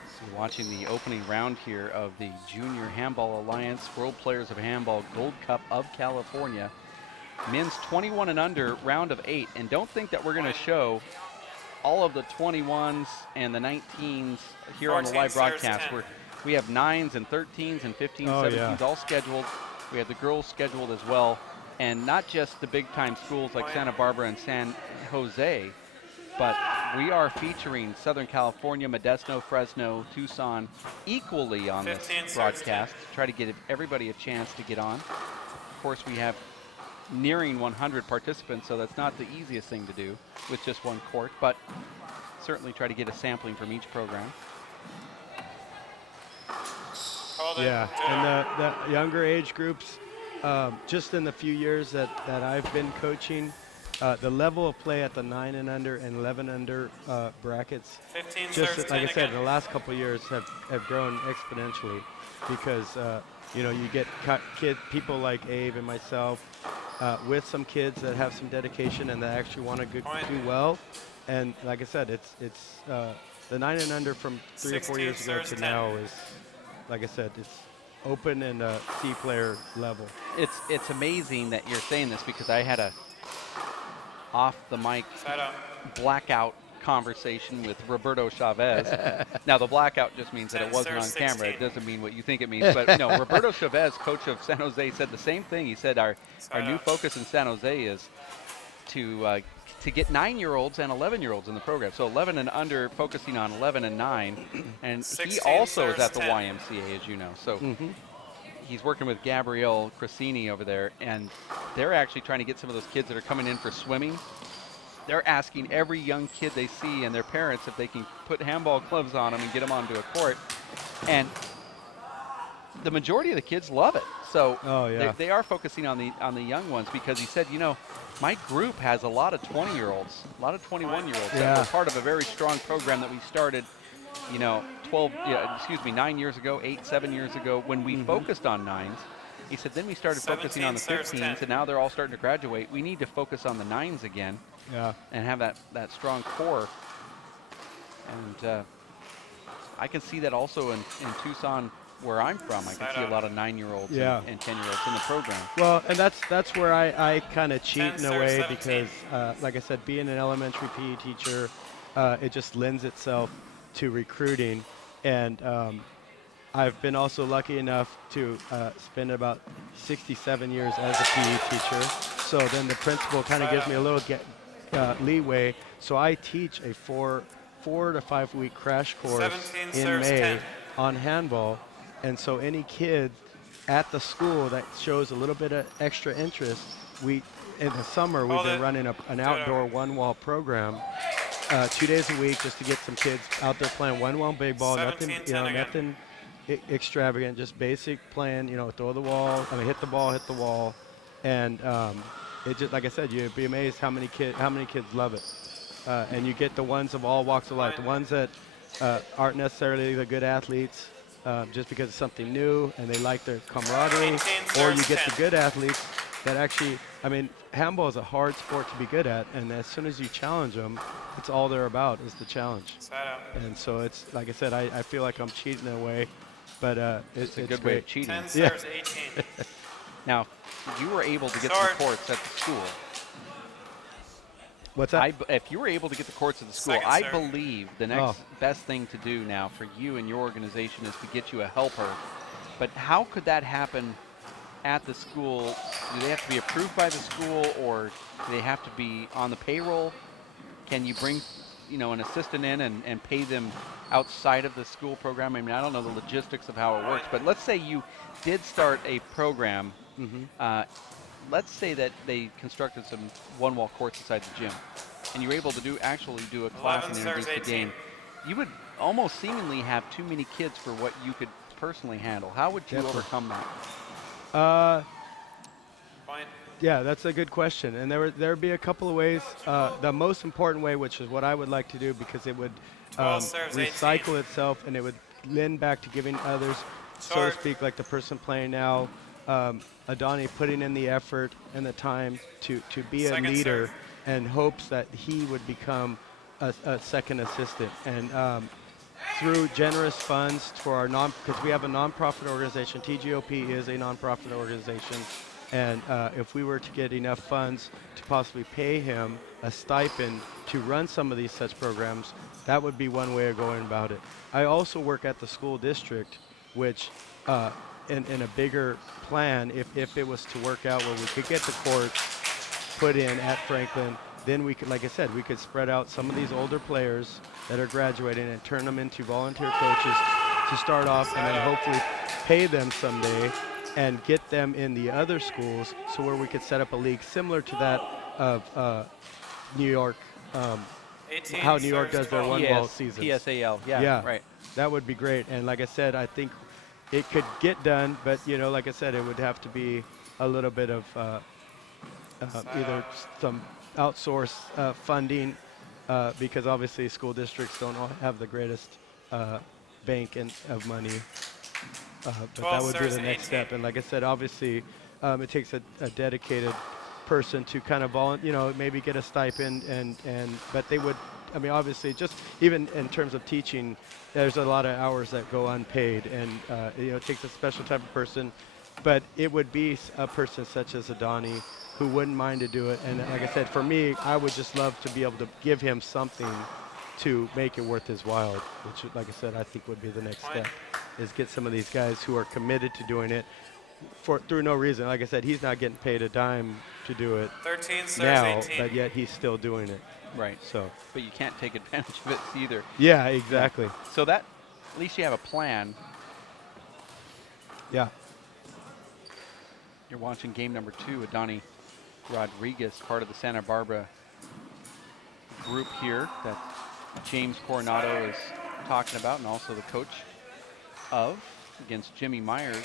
So watching the opening round here of the Junior Handball Alliance World Players of Handball Gold Cup of California. Men's 21 and under, round of 8. And don't think that we're going to show all of the 21s and the 19s here on the live 14 serves broadcast. 10. We have 9s and 13s and 15s, Oh, 17s yeah. all scheduled. We have the girls scheduled as well. And not just the big-time schools like Santa Barbara and San Jose, but we are featuring Southern California, Modesto, Fresno, Tucson equally on this 15 serves broadcast to try to give everybody a chance to get on. Of course, we have nearing 100 participants, so that's not the easiest thing to do with just one court, but certainly try to get a sampling from each program. Hold it. Yeah, and the younger age groups, just in the few years that I've been coaching, the level of play at the 9 and under and 11 under brackets, 15 just serves like I 10 said, again. in the last couple of years have grown exponentially because you know, you get people like Abe and myself with some kids that have some dedication and that actually want to do well. And like I said, it's the 9 and under from 3 or 4 years ago to 10. now is, like I said, it's open and C player level. It's amazing that you're saying this because I had a off the mic Side up. blackout conversation with Roberto Chavez. Now the blackout just means that it 10 wasn't on serves camera. 16. It doesn't mean what you think it means. But no, Roberto Chavez, coach of San Jose, said the same thing. He said our new focus in San Jose is to get 9-year-olds and 11-year-olds in the program. So 11 and under, focusing on 11 and 9. And he 16 also is serves at the 10. YMCA, as you know. So he's working with Gabrielle Cressini over there, and they're actually trying to get some of those kids that are coming in for swimming. They're asking every young kid they see and their parents if they can put handball gloves on them and get them onto a court. And the majority of the kids love it. So they are focusing on the young ones because he said, you know, my group has a lot of 20-year-olds, a lot of 21-year-olds that were part of a very strong program that we started, you know, 9 years ago, 7 years ago, when we focused on 9s. He said, then we started focusing on the 15s, and now they're all starting to graduate. We need to focus on the 9s again and have that strong core. And I can see that also in Tucson, where I'm from. I can see a lot of 9-year-olds and 10-year-olds in the program. Well, and that's where I kind of cheat in a way because, like I said, being an elementary PE teacher, it just lends itself to recruiting. And I've been also lucky enough to spend about 67 years as a PE teacher. So then the principal kind of gives me a little leeway. So I teach a 4 to 5 week crash course in May 10. on handball. And so any kid at the school that shows a little bit of extra interest, in the summer we've been running an outdoor one-wall program 2 days a week just to get some kids out there playing one-wall big ball, nothing extravagant, just basic playing, you know, hit the ball, and it just, like I said, you'd be amazed how many kids love it, and you get the ones of all walks of life, the ones that aren't necessarily the good athletes, just because it's something new and they like their camaraderie, or you get the good athletes that actually, I mean, handball is a hard sport to be good at, and as soon as you challenge them, it's all they're about is the challenge. And so it's, like I said, I feel like I'm cheating in a way, but it's a good great. way of cheating. 10 serves 18. Now, you were able to get some courts at the school. What's that? If you were able to get the courts at the school, I believe the next best thing to do now for you and your organization is to get you a helper. But how could that happen at the school? Do they have to be approved by the school, or do they have to be on the payroll? Can you bring, you know, an assistant in and pay them outside of the school program? I mean, I don't know the logistics of how it works, but let's say you did start a program. Let's say that they constructed some one-wall courts inside the gym, and you were able to actually do a class and introduce the game. You would almost seemingly have too many kids for what you could personally handle. How would you overcome that? Yeah, that's a good question, and there would be a couple of ways. The most important way, which is what I would like to do, because it would recycle itself and it would lend back to giving others, so Short. to speak, like the person playing now, Adani putting in the effort and the time to be a Second leader serve. and hopes that he would become a second assistant. And through generous funds for our because we have a nonprofit organization. TGOP is a nonprofit organization, and if we were to get enough funds to possibly pay him a stipend to run some of these such programs, that would be one way of going about it. I also work at the school district, which in a bigger plan, if it was to work out where we could get the courts put in at Franklin, then we could, like I said, we could spread out some of these older players that are graduating and turn them into volunteer coaches to start off, and then hopefully pay them someday and get them in the other schools, so where we could set up a league similar to that of New York, 18 how New York serves does their 12. one-ball seasons. PSAL, yeah, Yeah, right. that would be great. And like I said, I think it could get done, but you know, like I said, it would have to be a little bit of either some outsource funding, because obviously school districts don't all have the greatest bank of money. But that would be the next step. And like I said, obviously, it takes a dedicated person to kind of maybe get a stipend, but they would. I mean, obviously, just even in terms of teaching, there's a lot of hours that go unpaid, and it takes a special type of person. But it would be a person such as Adani who wouldn't mind to do it. And like I said, for me, I would just love to be able to give him something to make it worth his while, which, like I said, I think would be the next step, is get some of these guys who are committed to doing it through no reason. Like I said, he's not getting paid a dime to do it 13 serves now, 18. but yet he's still doing it. Right. So. But you can't take advantage of it either. Yeah, exactly. So that, at least you have a plan. Yeah. You're watching game number 2, Adani Rodriguez, part of the Santa Barbara group here that James Coronado is talking about, and also the coach of, against Jimmy Myers,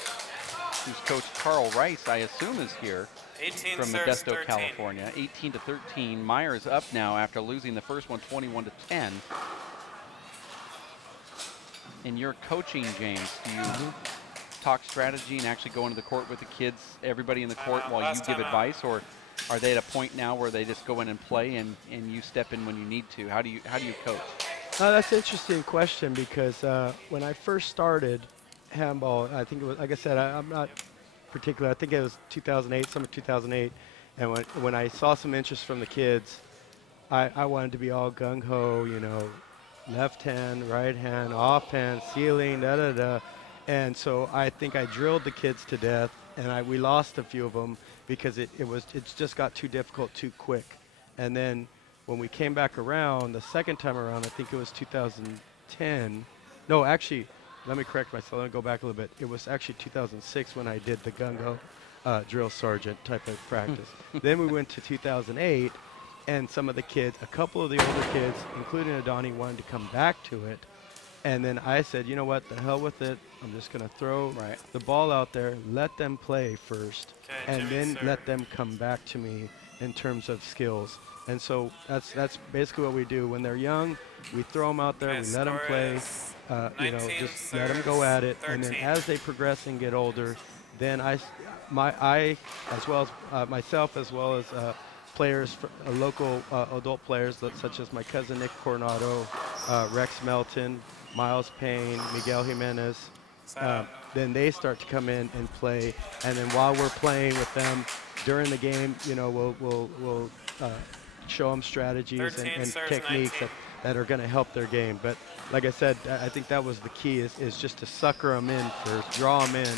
whose coach Carl Rice, I assume, is here 18 from serves Modesto, 13. California. 18-13. Myers up now after losing the first one, 21-10. In your coaching, James, do you talk strategy and actually go into the court with the kids, everybody in the court, while you give advice, or are they at a point now where they just go in and play and you step in when you need to? How do you coach? That's an interesting question, because when I first started handball, I think it was, like I said, I'm not particular. I think it was 2008, summer 2008, and when I saw some interest from the kids, I wanted to be all gung-ho, left hand, right hand, off hand, ceiling, da-da-da. And so I think I drilled the kids to death, and we lost a few of them because it just got too difficult too quick. And then when we came back around the second time around, I think it was 2010. No, actually, let me correct myself. Let me go back a little bit. It was actually 2006 when I did the gung-ho drill sergeant type of practice. Then we went to 2008, and some of the kids, a couple of the older kids, including Adani, wanted to come back to it. And then I said, you know what, the hell with it. I'm just going to throw the ball out there, let them play first, and then let them come back to me in terms of skills. And so that's basically what we do. When they're young, we throw them out there, we let them play, just let them go at it. 13. And then as they progress and get older, then I as well as myself, as well as players, local adult players, such as my cousin Nick Coronado, Rex Melton, Miles Payne, Miguel Jimenez, then they start to come in and play. And then while we're playing with them during the game, we'll show them strategies and techniques that are going to help their game. But like I said, I think that was the key, is just to sucker them in first, draw them in,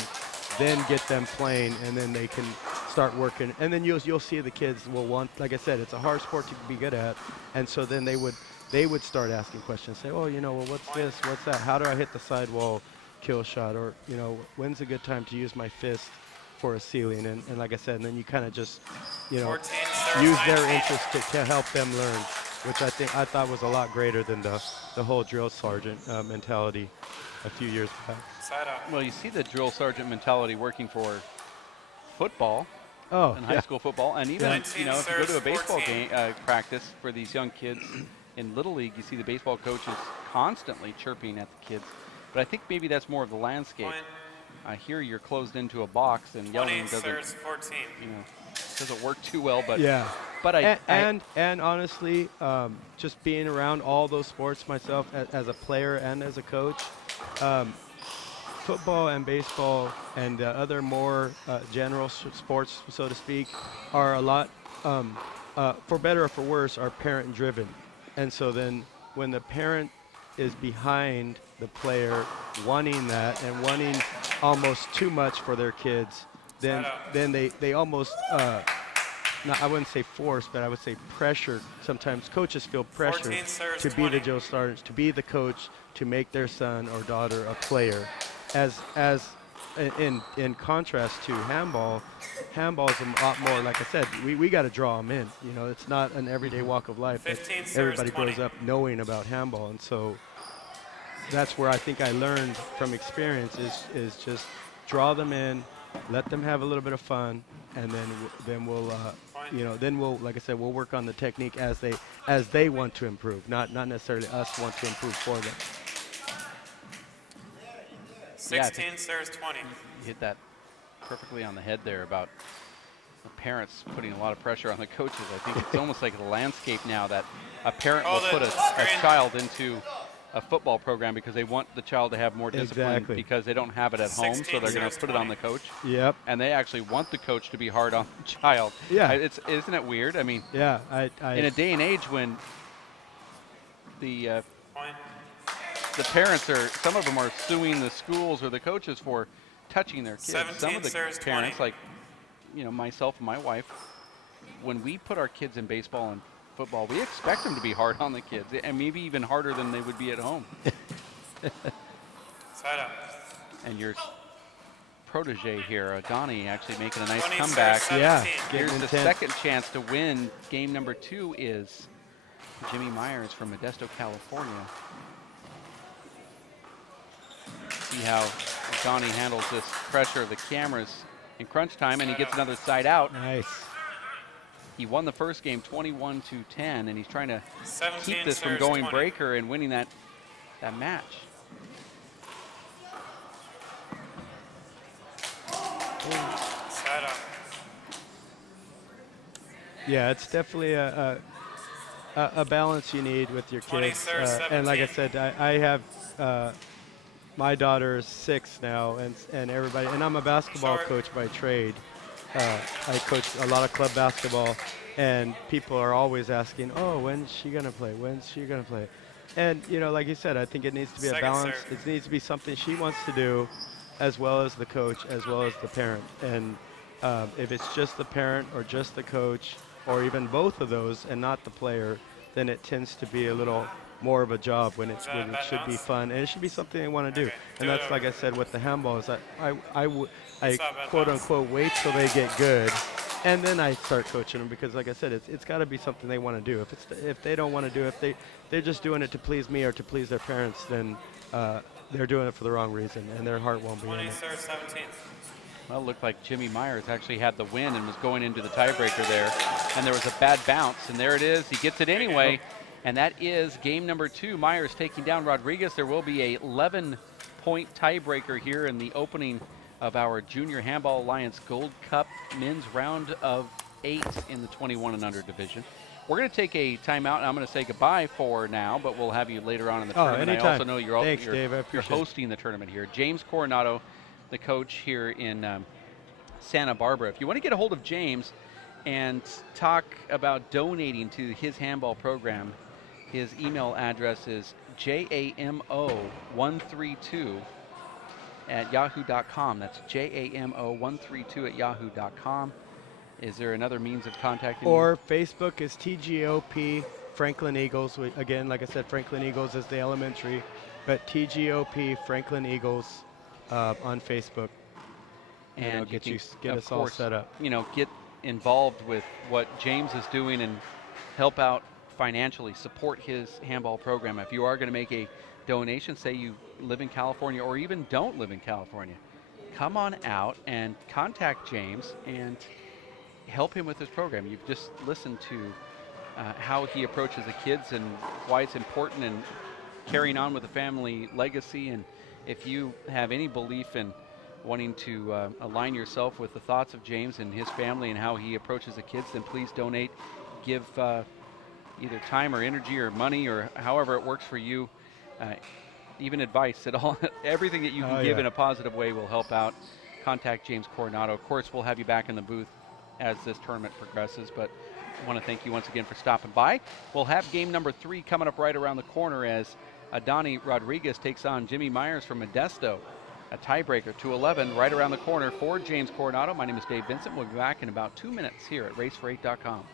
then get them playing, and then they can start working. And then you'll see the kids will want, like I said, it's a hard sport to be good at. And so then they would start asking questions, say, oh, what's this, what's that, how do I hit the sidewall kill shot, or, when's a good time to use my fist for a ceiling, and like I said, and then you kind of just, use their interest to help them learn, which I thought was a lot greater than the whole drill sergeant mentality a few years back. Well, you see the drill sergeant mentality working for football, and high school football, and even if you go to a baseball game practice for these young kids in Little League, you see the baseball coaches constantly chirping at the kids. But I think maybe that's more of the landscape. I hear you're closed into a box, and 20 yelling doesn't, serves 14. you know, doesn't work too well. But Yeah. but And honestly, just being around all those sports myself as a player and as a coach, football and baseball and the other more general sports, so to speak, are a lot, for better or for worse, are parent-driven. And so then when the parent is behind the player wanting that and wanting almost too much for their kids, then they almost, no, I wouldn't say force, but I would say pressure. Sometimes coaches feel pressure 14 serves to be the 20. Joe Starters, to be the coach, to make their son or daughter a player. As in contrast to handball, handball is a lot more, like I said, we got to draw them in. You know, it's not an everyday walk of life that 15 serves everybody 20. grows up knowing about handball. And so that's where I think I learned from experience is just draw them in, let them have a little bit of fun, and then we'll like I said, we'll work on the technique as they want to improve, not necessarily us want to improve for them. 16 serves 20. you hit that perfectly on the head there about the parents putting a lot of pressure on the coaches. I think it's almost like the landscape now that a parent will put a child into a football program because they want the child to have more discipline because they don't have it at home, so they're going to put it on the coach. Yep. And they actually want the coach to be hard on the child. Yeah. Isn't it weird? I mean, yeah. In a day and age when the parents are, some of them are suing the schools or the coaches for touching their kids. Some of the parents, 20. like, you know, myself and my wife, when we put our kids in baseball and football, we expect them to be hard on the kids, and maybe even harder than they would be at home. Side up. And your protege here, Donnie, actually making a nice 20 comeback. serves Yeah. 17. Here's the intense. second chance to win. Game number 2 is Jimmy Myers from Modesto, California. See how Donnie handles this pressure of the cameras in crunch time, and he gets another side out. Nice. He won the first game 21-10, and he's trying to 17 keep this from serves going 20. breaker and winning that match. Side up. Yeah, it's definitely a balance you need with your 20 kids. serves And like I 17. said, I have my daughter is 6 now, and everybody, and I'm a basketball Short. coach by trade. I coach a lot of club basketball, and people are always asking, "Oh, when's she gonna play? When's she gonna play?" And you know, like you said, I think it needs to be a Second balance. serve. It needs to be something she wants to do, as well as the coach, as well as the parent. And if it's just the parent or just the coach, or even both of those, and not the player, then it tends to be a little more of a job when it should be fun, and it should be something they want to do. Okay, And do it that's like over. I said with the handball is that I Stop that quote bounce. unquote wait till they get good, and then I start coaching them, because like I said, it's got to be something they want to do. If they don't want to do it, if they're just doing it to please me or to please their parents, then they're doing it for the wrong reason, and their heart won't be in 20 it. serves 17. Well, it looked like Jimmy Myers actually had the win and was going into the tiebreaker there. And there was a bad bounce, and there it is. He gets it anyway, and that is game number 2. Myers taking down Rodriguez. There will be a 11-point tiebreaker here in the opening of our Junior Handball Alliance Gold Cup men's round of 8 in the 21 and under division. We're going to take a timeout, and I'm going to say goodbye for now, but we'll have you later on in the tournament. Anytime. I also know you're, Thanks, you're, Dave. I you're appreciate it. hosting the tournament here. James Coronado, the coach here in Santa Barbara. If you want to get a hold of James and talk about donating to his handball program, his email address is jamo132 at yahoo.com. That's jamo132 at yahoo.com. Is there another means of contacting Or you? Facebook is TGOP Franklin Eagles. Again, like I said, Franklin Eagles is the elementary, but TGOP Franklin Eagles on Facebook. And Get you get of us all course, set up. You know, get involved with what James is doing and help out financially, support his handball program. If you are going to make a donation, say you live in California or even don't live in California, come on out and contact James and help him with his program. You've just listened to how he approaches the kids and why it's important and carrying on with the family legacy. And if you have any belief in wanting to align yourself with the thoughts of James and his family and how he approaches the kids, then please donate. Give either time or energy or money or however it works for you. Even advice at all. Everything that you can give in a positive way will help out. Contact James Coronado. Of course, we'll have you back in the booth as this tournament progresses, but I want to thank you once again for stopping by. We'll have game number 3 coming up right around the corner as Adani Rodriguez takes on Jimmy Myers from Modesto. A tiebreaker, 2-11, right around the corner for James Coronado. My name is Dave Vincent. We'll be back in about 2 minutes here at racefor8.com.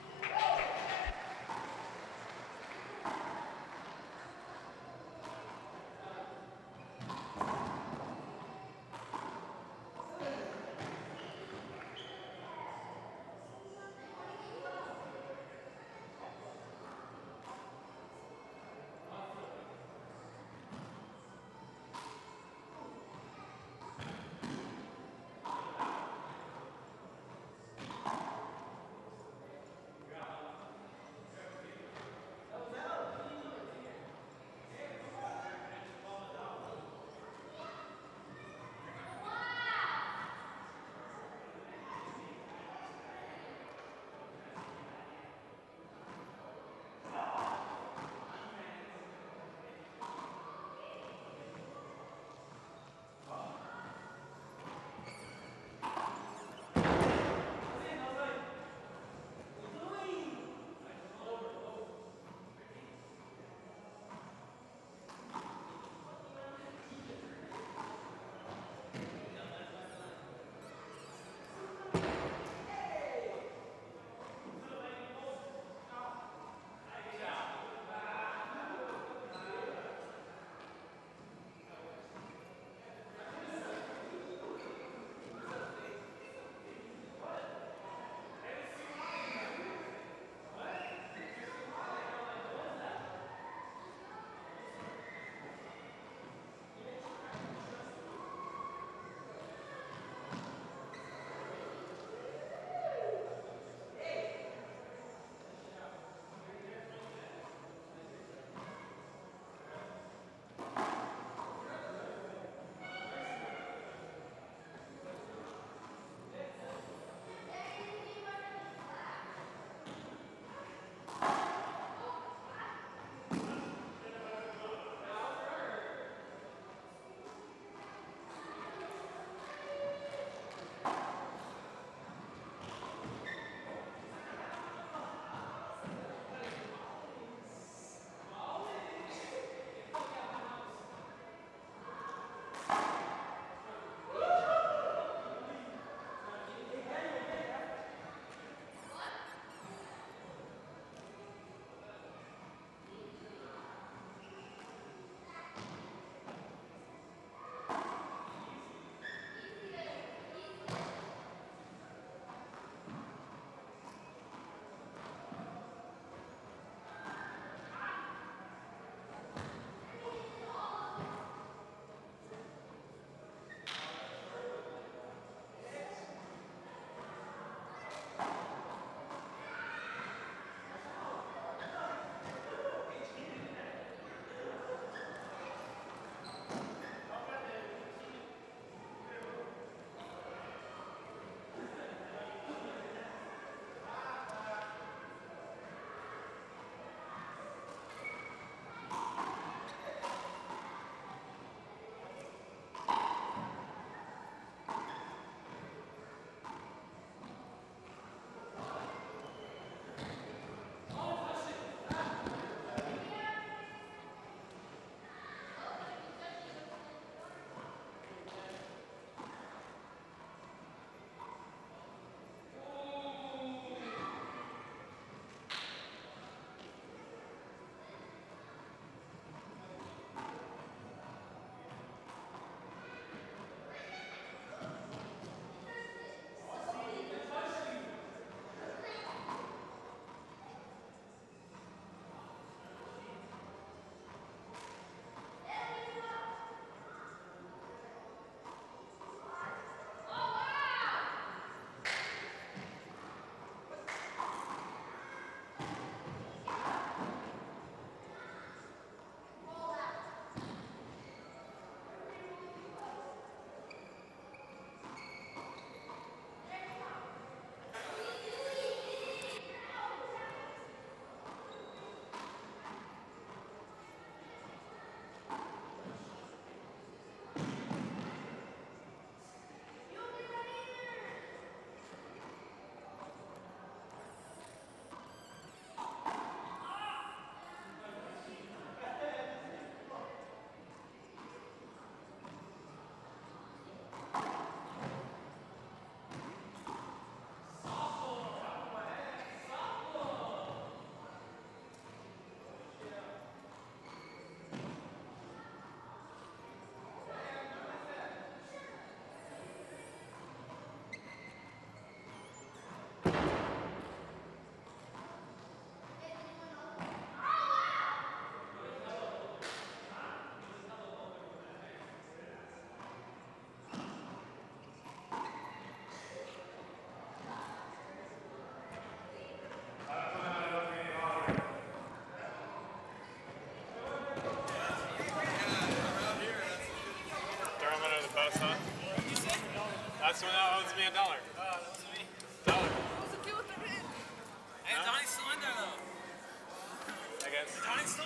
guess.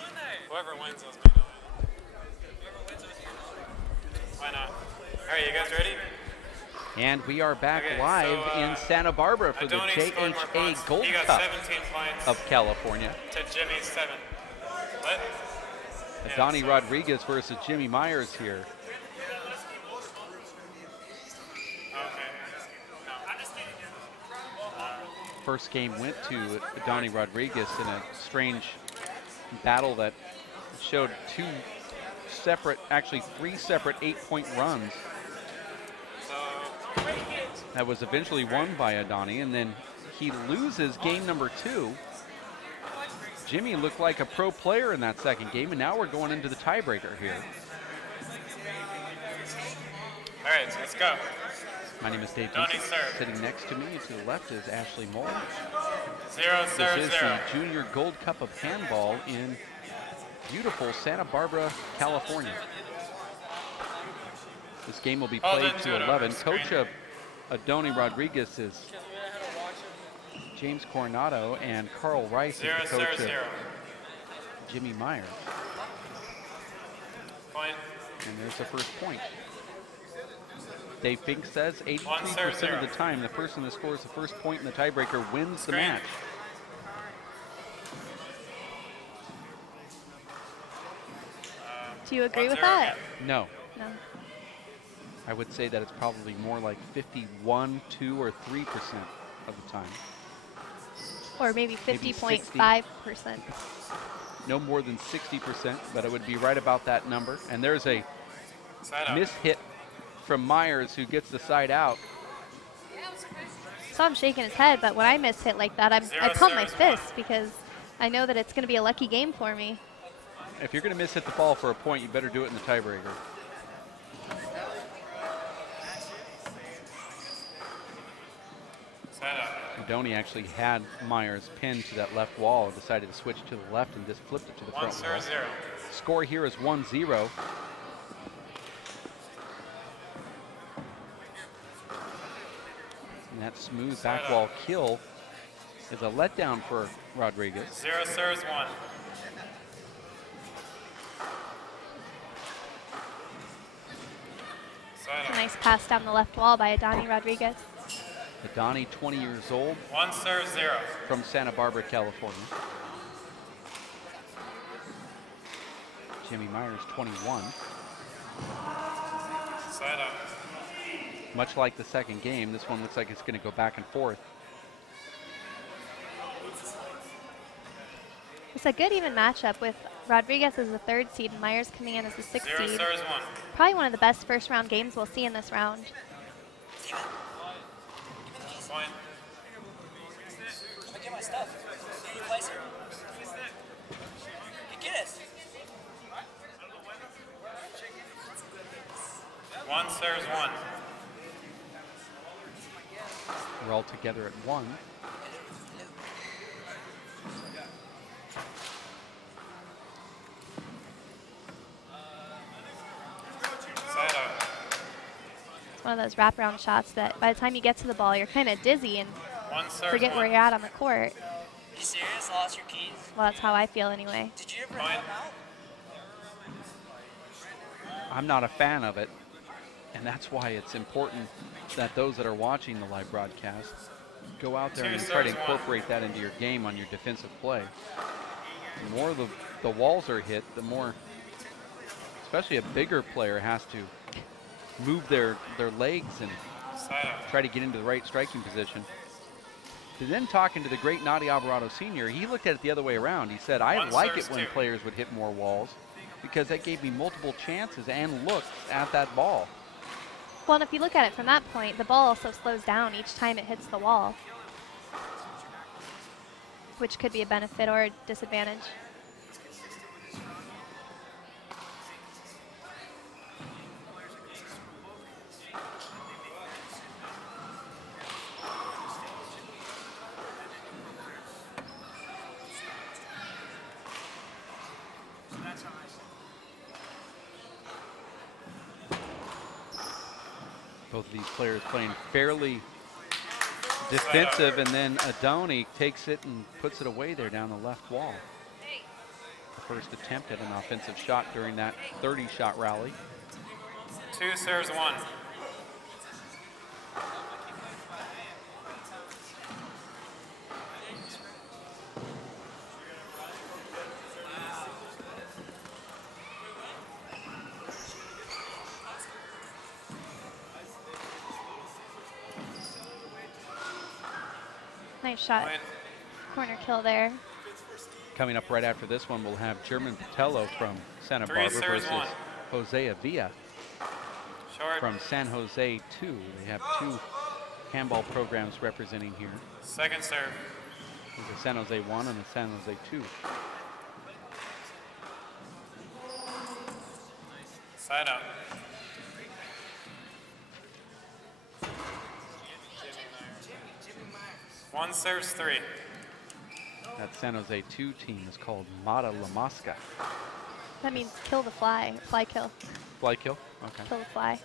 Whoever wins those may not. Why not? All right, you guys ready? And we are back Okay, live so, in Santa Barbara for the Adoni scored more JHA points. Gold He got Cup 17 points of California. to Jimmy's 7. What? Donnie so- Rodriguez versus Jimmy Myers here. Okay. First game went to Donnie Rodriguez in a strange battle that showed actually three separate 8-point runs. That was eventually won by Adoni, and then he loses game number 2. Jimmy looked like a pro player in that second game, and now we're going into the tiebreaker here. All right, so let's go. My name is Dave Donnie Vincent. serve. Sitting next to me to the left is Ashley Moore. 0 This serve is 0. the Junior Gold Cup of Handball in beautiful Santa Barbara, California. This game will be Oh, played then do to it over 11. the screen. Coach of Adoni Rodriguez is James Coronado, and Carl Rice is 0 the serve coach of 0. Jimmy Myers. Point. And there's the first point. Dave Fink says 1 serve 83% 0. of the time, the person that scores the first point in the tiebreaker wins the Screen. match. Do you agree with 1-0 that? again. No, No. I would say that it's probably more like 51, 2, or 3% of the time. Or maybe Maybe 50.5%. No more than 60%, but it would be right about that number. And there's a Side up. miss hit from Myers, who gets the side out. So I'm shaking his head, but when I miss hit like that, I pump my serves 1. fist because I know that it's going to be a lucky game for me. If you're going to miss hit the ball for a point, you better do it in the tiebreaker. Side up. Adoni actually had Myers pinned to that left wall and decided to switch to the left and just flipped it to the 1 front wall. serve 0. Score here is 1-0. And that smooth back wall kill is a letdown for Rodriguez. 0 serves 1. Side A up. nice pass down the left wall by Adoni Rodriguez. Adoni, 20 years old, 1 serve 0. from Santa Barbara, California. Jimmy Myers, 21. Side up. Much like the second game, this one looks like it's going to go back and forth. It's a good even matchup with Rodriguez as the 3rd seed and Myers coming in as the 6th 0 seed. serves 1. Probably one of the best first round games we'll see in this round. Point. Let me get my stuff. Can you place it? Hey, get us. 1 serves 1. We're all together at 1. Side up. It's one of those wraparound shots that by the time you get to the ball, you're kind of dizzy and 1 serves forget 1. where you're at on the court. You serious? Lost your keys? Well, that's how I feel anyway. Did you ever Fine. help out? I'm not a fan of it, and that's why it's important that those that are watching the live broadcast go out there and try to incorporate that into your game on your defensive play. The more the walls are hit, the more, especially a bigger player, has to move their legs and Side up. try to get into the right striking position. And then talking to the great Nadi Alvarado Sr., he looked at it the other way around. He said, I 1 like it serves when 2. players would hit more walls because that gave me multiple chances and looks at that ball. Well, and if you look at it from that point, the ball also slows down each time it hits the wall, which could be a benefit or a disadvantage. Both of these players playing fairly defensive, and then Adoni takes it and puts it away there down the left wall. the first attempt at an offensive shot during that 30-shot rally. 2 serves 1. Nice shot. Point. Corner kill there. Coming up right after this one, we'll have German Patello from Santa 3 Barbara serves versus 1. Jose Avilla Short. from San Jose 2. They have 2 handball programs representing here. Second serve. There's a San Jose 1 and a San Jose 2. Side out. One serves 3. That San Jose 2 team is called Mata La Mosca. That means kill the fly. Fly kill. Fly kill? Okay. Kill the fly.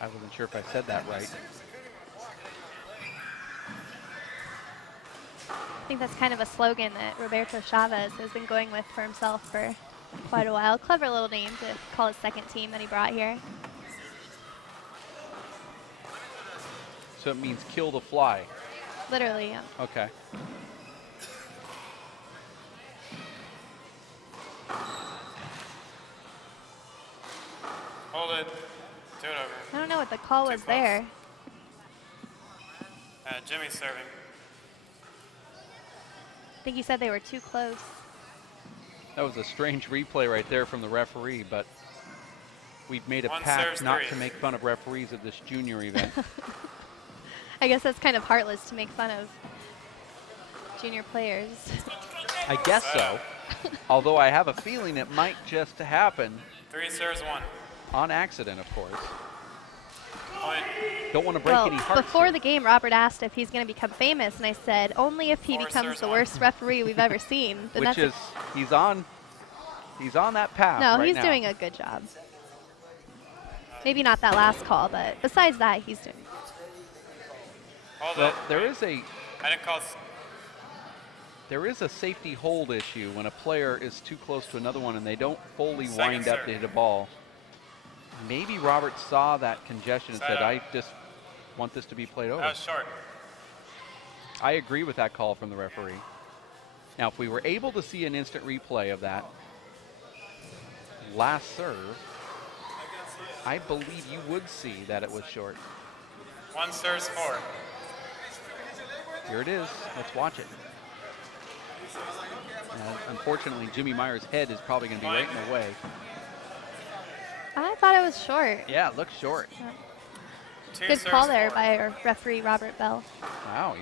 I wasn't sure if I said that right. I think that's kind of a slogan that Roberto Chavez has been going with for himself for quite a while. Clever little name to call his second team that he brought here. So it means kill the fly. Literally, yeah. Okay. Hold it. Do it over. I don't know what the call Too was close. there. Jimmy's serving. I think he said they were too close. That was a strange replay right there from the referee, but we've made a One pact serves not 3. to make fun of referees at this junior event. I guess that's kind of heartless to make fun of junior players. I guess so. Although I have a feeling it might just happen 3 serves 1. on accident, of course. Point. Don't want to break Well, any hearts before here. the game, Robert asked if he's going to become famous, and I said only if he 4 becomes serves the 1. worst referee we've ever seen. Then Which that's is, he's on that path no, right he's now. doing a good job. Maybe not that last call, but besides that, he's doing. Hold Well, it. there is I didn't call. there is a safety hold issue when a player is too close to another one and they don't fully Second wind up serve. to hit a ball. Maybe Robert saw that congestion and Side said, out. I just want this to be played over. That was short. I agree with that call from the referee. Now, if we were able to see an instant replay of that last serve, I believe you would see that it was short. 1 serves 4. Here it is. Let's watch it. Unfortunately, Jimmy Meyer's head is probably going to be right in the way. I thought it was short. Yeah, it looks short. 2 Good serves call there 4. by our referee, Robert Bell. Wow,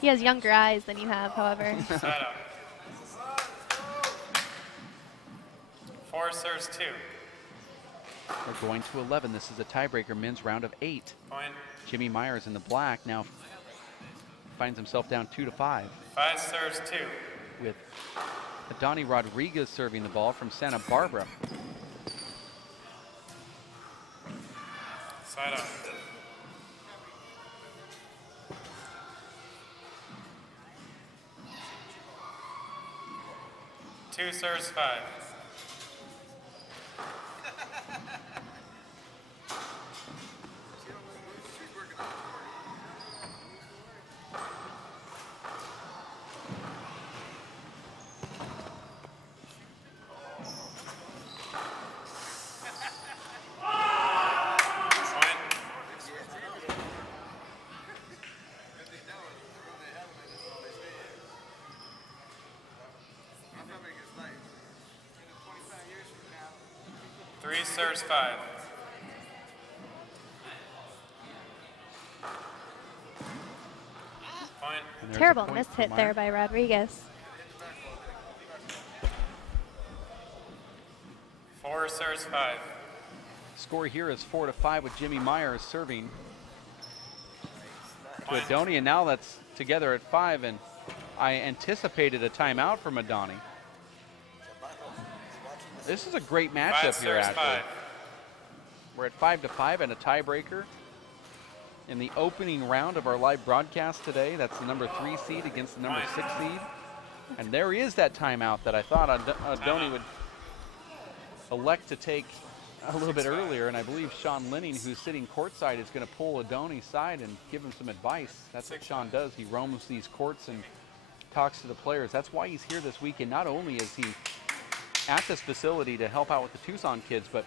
He has younger eyes than you have, however. Side out. 4 serves 2. we're going to 11. This is a tiebreaker men's round of 8. Point. Jimmy Myers in the black now finds himself down 2-5 5 serves 2. with Adani Rodriguez serving the ball from Santa Barbara. Side out. Two serves 5. Point. Three serves 5. Point. And there's a Terrible point miss for hit Meyer. there by Rodriguez. 4 serves 5. Score here is 4-5 with Jimmy Myers serving to Point. Adoni, and now that's together at 5, and I anticipated a timeout from Adoni. This is a great 5 matchup here, serves Ashley. 5. We're at 5-5 and a tiebreaker. in the opening round of our live broadcast today. That's the number 3 seed against the number 6 seed. And there is that timeout that I thought Adoni would elect to take a little bit earlier, and I believe Sean Linning, who's sitting courtside, is going to pull Adoni's side and give him some advice. That's what Sean does. He roams these courts and talks to the players. That's why he's here this weekend. Not only is he at this facility to help out with the Tucson kids, but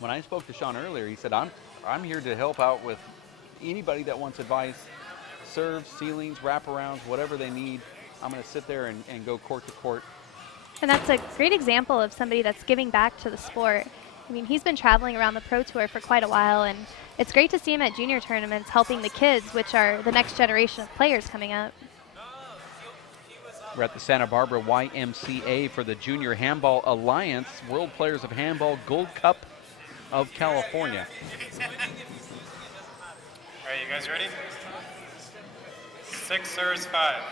when I spoke to Sean earlier, he said, I'm here to help out with anybody that wants advice, serves, ceilings, wraparounds, whatever they need. I'm going to sit there and go court to court. And that's a great example of somebody that's giving back to the sport. I mean, he's been traveling around the Pro Tour for quite a while, and it's great to see him at junior tournaments helping the kids, which are the next generation of players coming up. We're at the Santa Barbara YMCA for the Junior Handball Alliance World Players of Handball Gold Cup of California. All right, you guys ready? 6 serves 5.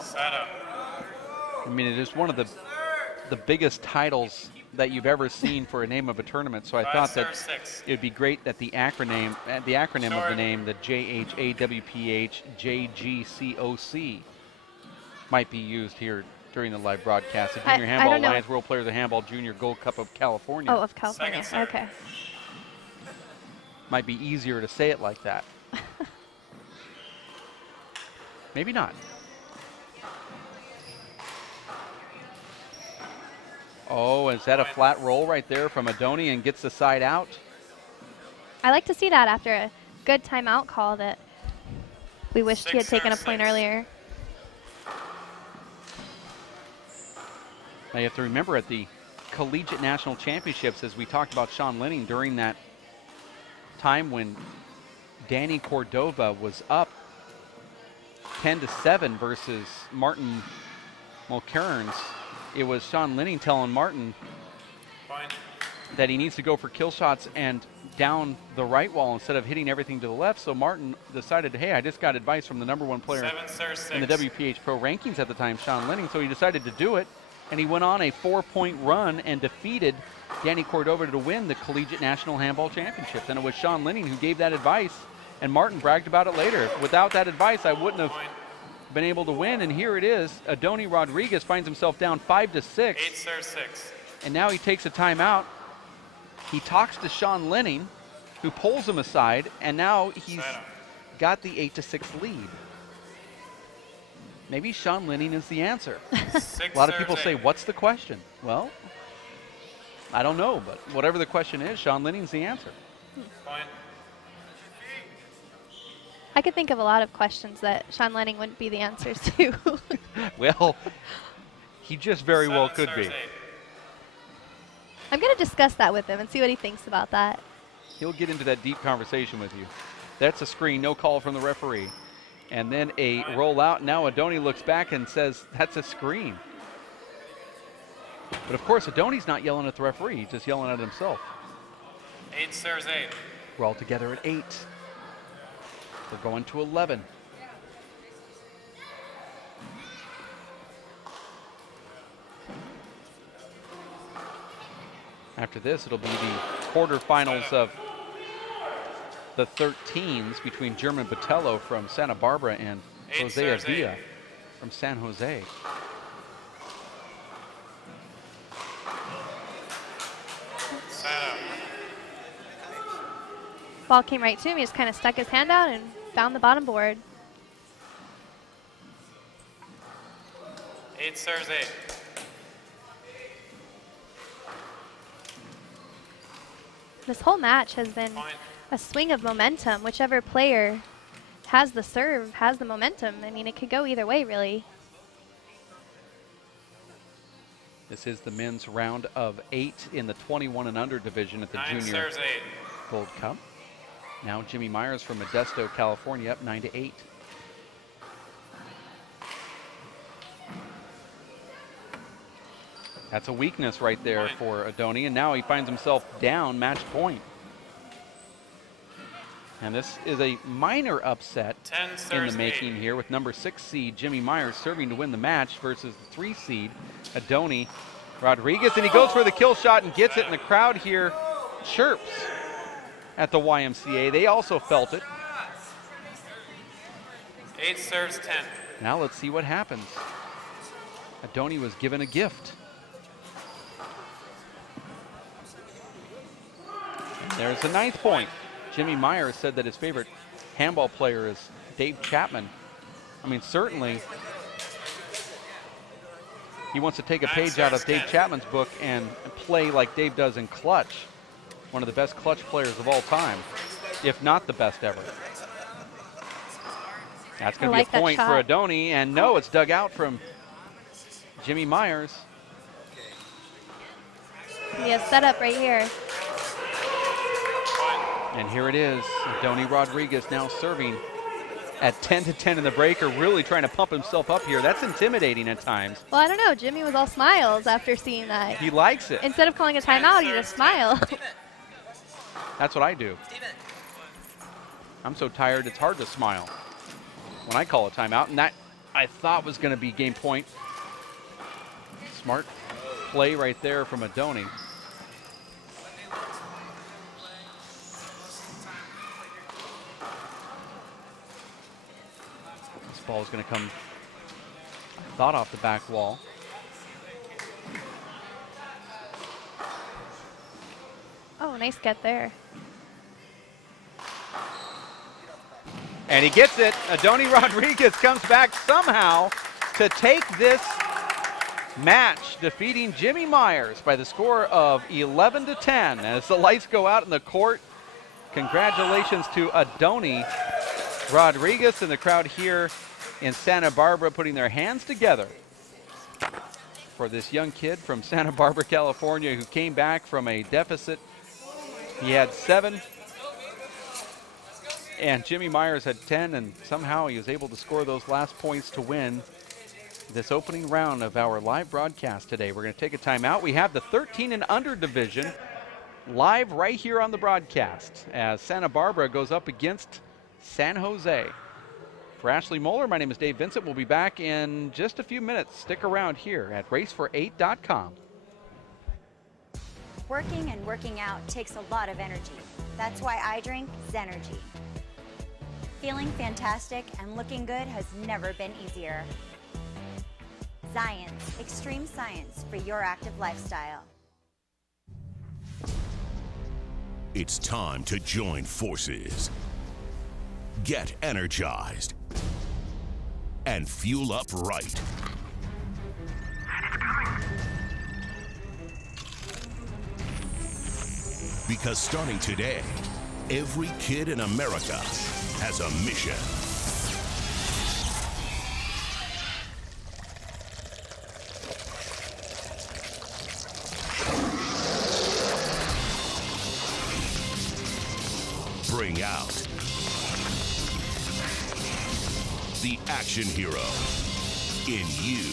Set up. I mean, it is one of the biggest titles that you've ever seen for a name of a tournament. So I thought that it would be great that the acronym of the name, the JHAWPH might be used here during the live broadcast. The Junior Handball Alliance World Players of Handball Junior Gold Cup of California. Oh, of California. Okay. Might be easier to say it like that. Maybe not. Oh, is that a flat roll right there from Adoni and gets the side out? I like to see that after a good timeout call that we wished he had taken a point earlier. Now you have to remember at the Collegiate National Championships, as we talked about Sean Linning during that time when Danny Cordova was up 10-7 versus Martin Mulcairns. It was Sean Linning telling Martin that he needs to go for kill shots and down the right wall instead of hitting everything to the left. So Martin decided, hey, I just got advice from the #1 player in the WPH Pro rankings at the time, Sean Linning. So he decided to do it, and he went on a 4-point run and defeated Danny Cordova to win the Collegiate National Handball Championships. And it was Sean Linning who gave that advice, and Martin bragged about it later. Without that advice, I wouldn't have been able to win, and here it is. Adoni Rodriguez finds himself down 5-6. 8 serves 6. And now he takes a timeout. He talks to Sean Linning, who pulls him aside, and now he's got the 8-6 lead. Maybe Sean Linning is the answer. A lot of people say, what's the question? Well, I don't know, but whatever the question is, Sean Linning's the answer. Point. I could think of a lot of questions that Sean Linning wouldn't be the answers to. Well, he just very well could be. 8. I'm going to discuss that with him and see what he thinks about that. He'll get into that deep conversation with you. That's a screen, no call from the referee. And then a rollout. Now Adoni looks back and says, that's a screen. But of course, Adoni's not yelling at the referee, he's just yelling at himself. 8 serves 8. We're all together at 8. We're going to 11. After this, it'll be the quarterfinals of the 13s between German Botello from Santa Barbara and Jose Avila from San Jose. Ball came right to him. He just kind of stuck his hand out and found the bottom board. 8 serves 8. This whole match has been a swing of momentum. Whichever player has the serve has the momentum. I mean, it could go either way, really. This is the men's round of 8 in the 21 and under division at the 9 Junior serves 8. Gold Cup. Now Jimmy Myers from Modesto, California, up 9-8. That's a weakness right there for Adoni, and now he finds himself down match point. And this is a minor upset in the making here with number 6 seed Jimmy Myers serving to win the match versus the 3 seed Adoni Rodriguez, and he goes for the kill shot and gets it, and the crowd here chirps at the YMCA. They also felt it. 8 serves 10. Now let's see what happens. Adoni was given a gift. And there's the 9th point. Jimmy Myers said that his favorite handball player is Dave Chapman. I mean, certainly he wants to take a page out of Dave Chapman's book and play like Dave does in clutch. One of the best clutch players of all time, if not the best ever. That's going to be a point for Adoni, and no, it's dug out from Jimmy Myers. He has set up right here. And here it is, Adoni Rodriguez now serving at 10-10 in the breaker, really trying to pump himself up here. That's intimidating at times. Well, I don't know. Jimmy was all smiles after seeing that. He likes it. Instead of calling a timeout, he just smiled. That's what I do. I'm so tired, it's hard to smile when I call a timeout, and that I thought was going to be game point. Smart play right there from Adoni. This ball is going to come, I thought, off the back wall. Oh, nice get there. And he gets it. Adoni Rodriguez comes back somehow to take this match, defeating Jimmy Myers by the score of 11-10. As the lights go out in the court, congratulations to Adoni Rodriguez and the crowd here in Santa Barbara putting their hands together for this young kid from Santa Barbara, California, who came back from a deficit. He had 7. And Jimmy Myers had 10, and somehow he was able to score those last points to win this opening round of our live broadcast today. We're going to take a timeout. We have the 13 and under division live right here on the broadcast as Santa Barbara goes up against San Jose. For Ashley Moeller, my name is Dave Vincent. We'll be back in just a few minutes. Stick around here at racefor8.com. Working and working out takes a lot of energy. That's why I drink Zenergy. Feeling fantastic and looking good has never been easier. Science, extreme science for your active lifestyle. It's time to join forces. Get energized and fuel up right. Because starting today, every kid in America has a mission. Bring out the action hero in you.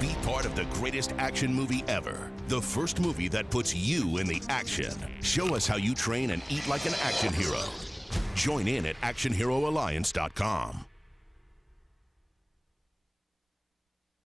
Be part of the greatest action movie ever. The first movie that puts you in the action. Show us how you train and eat like an action hero. Join in at actionheroalliance.com.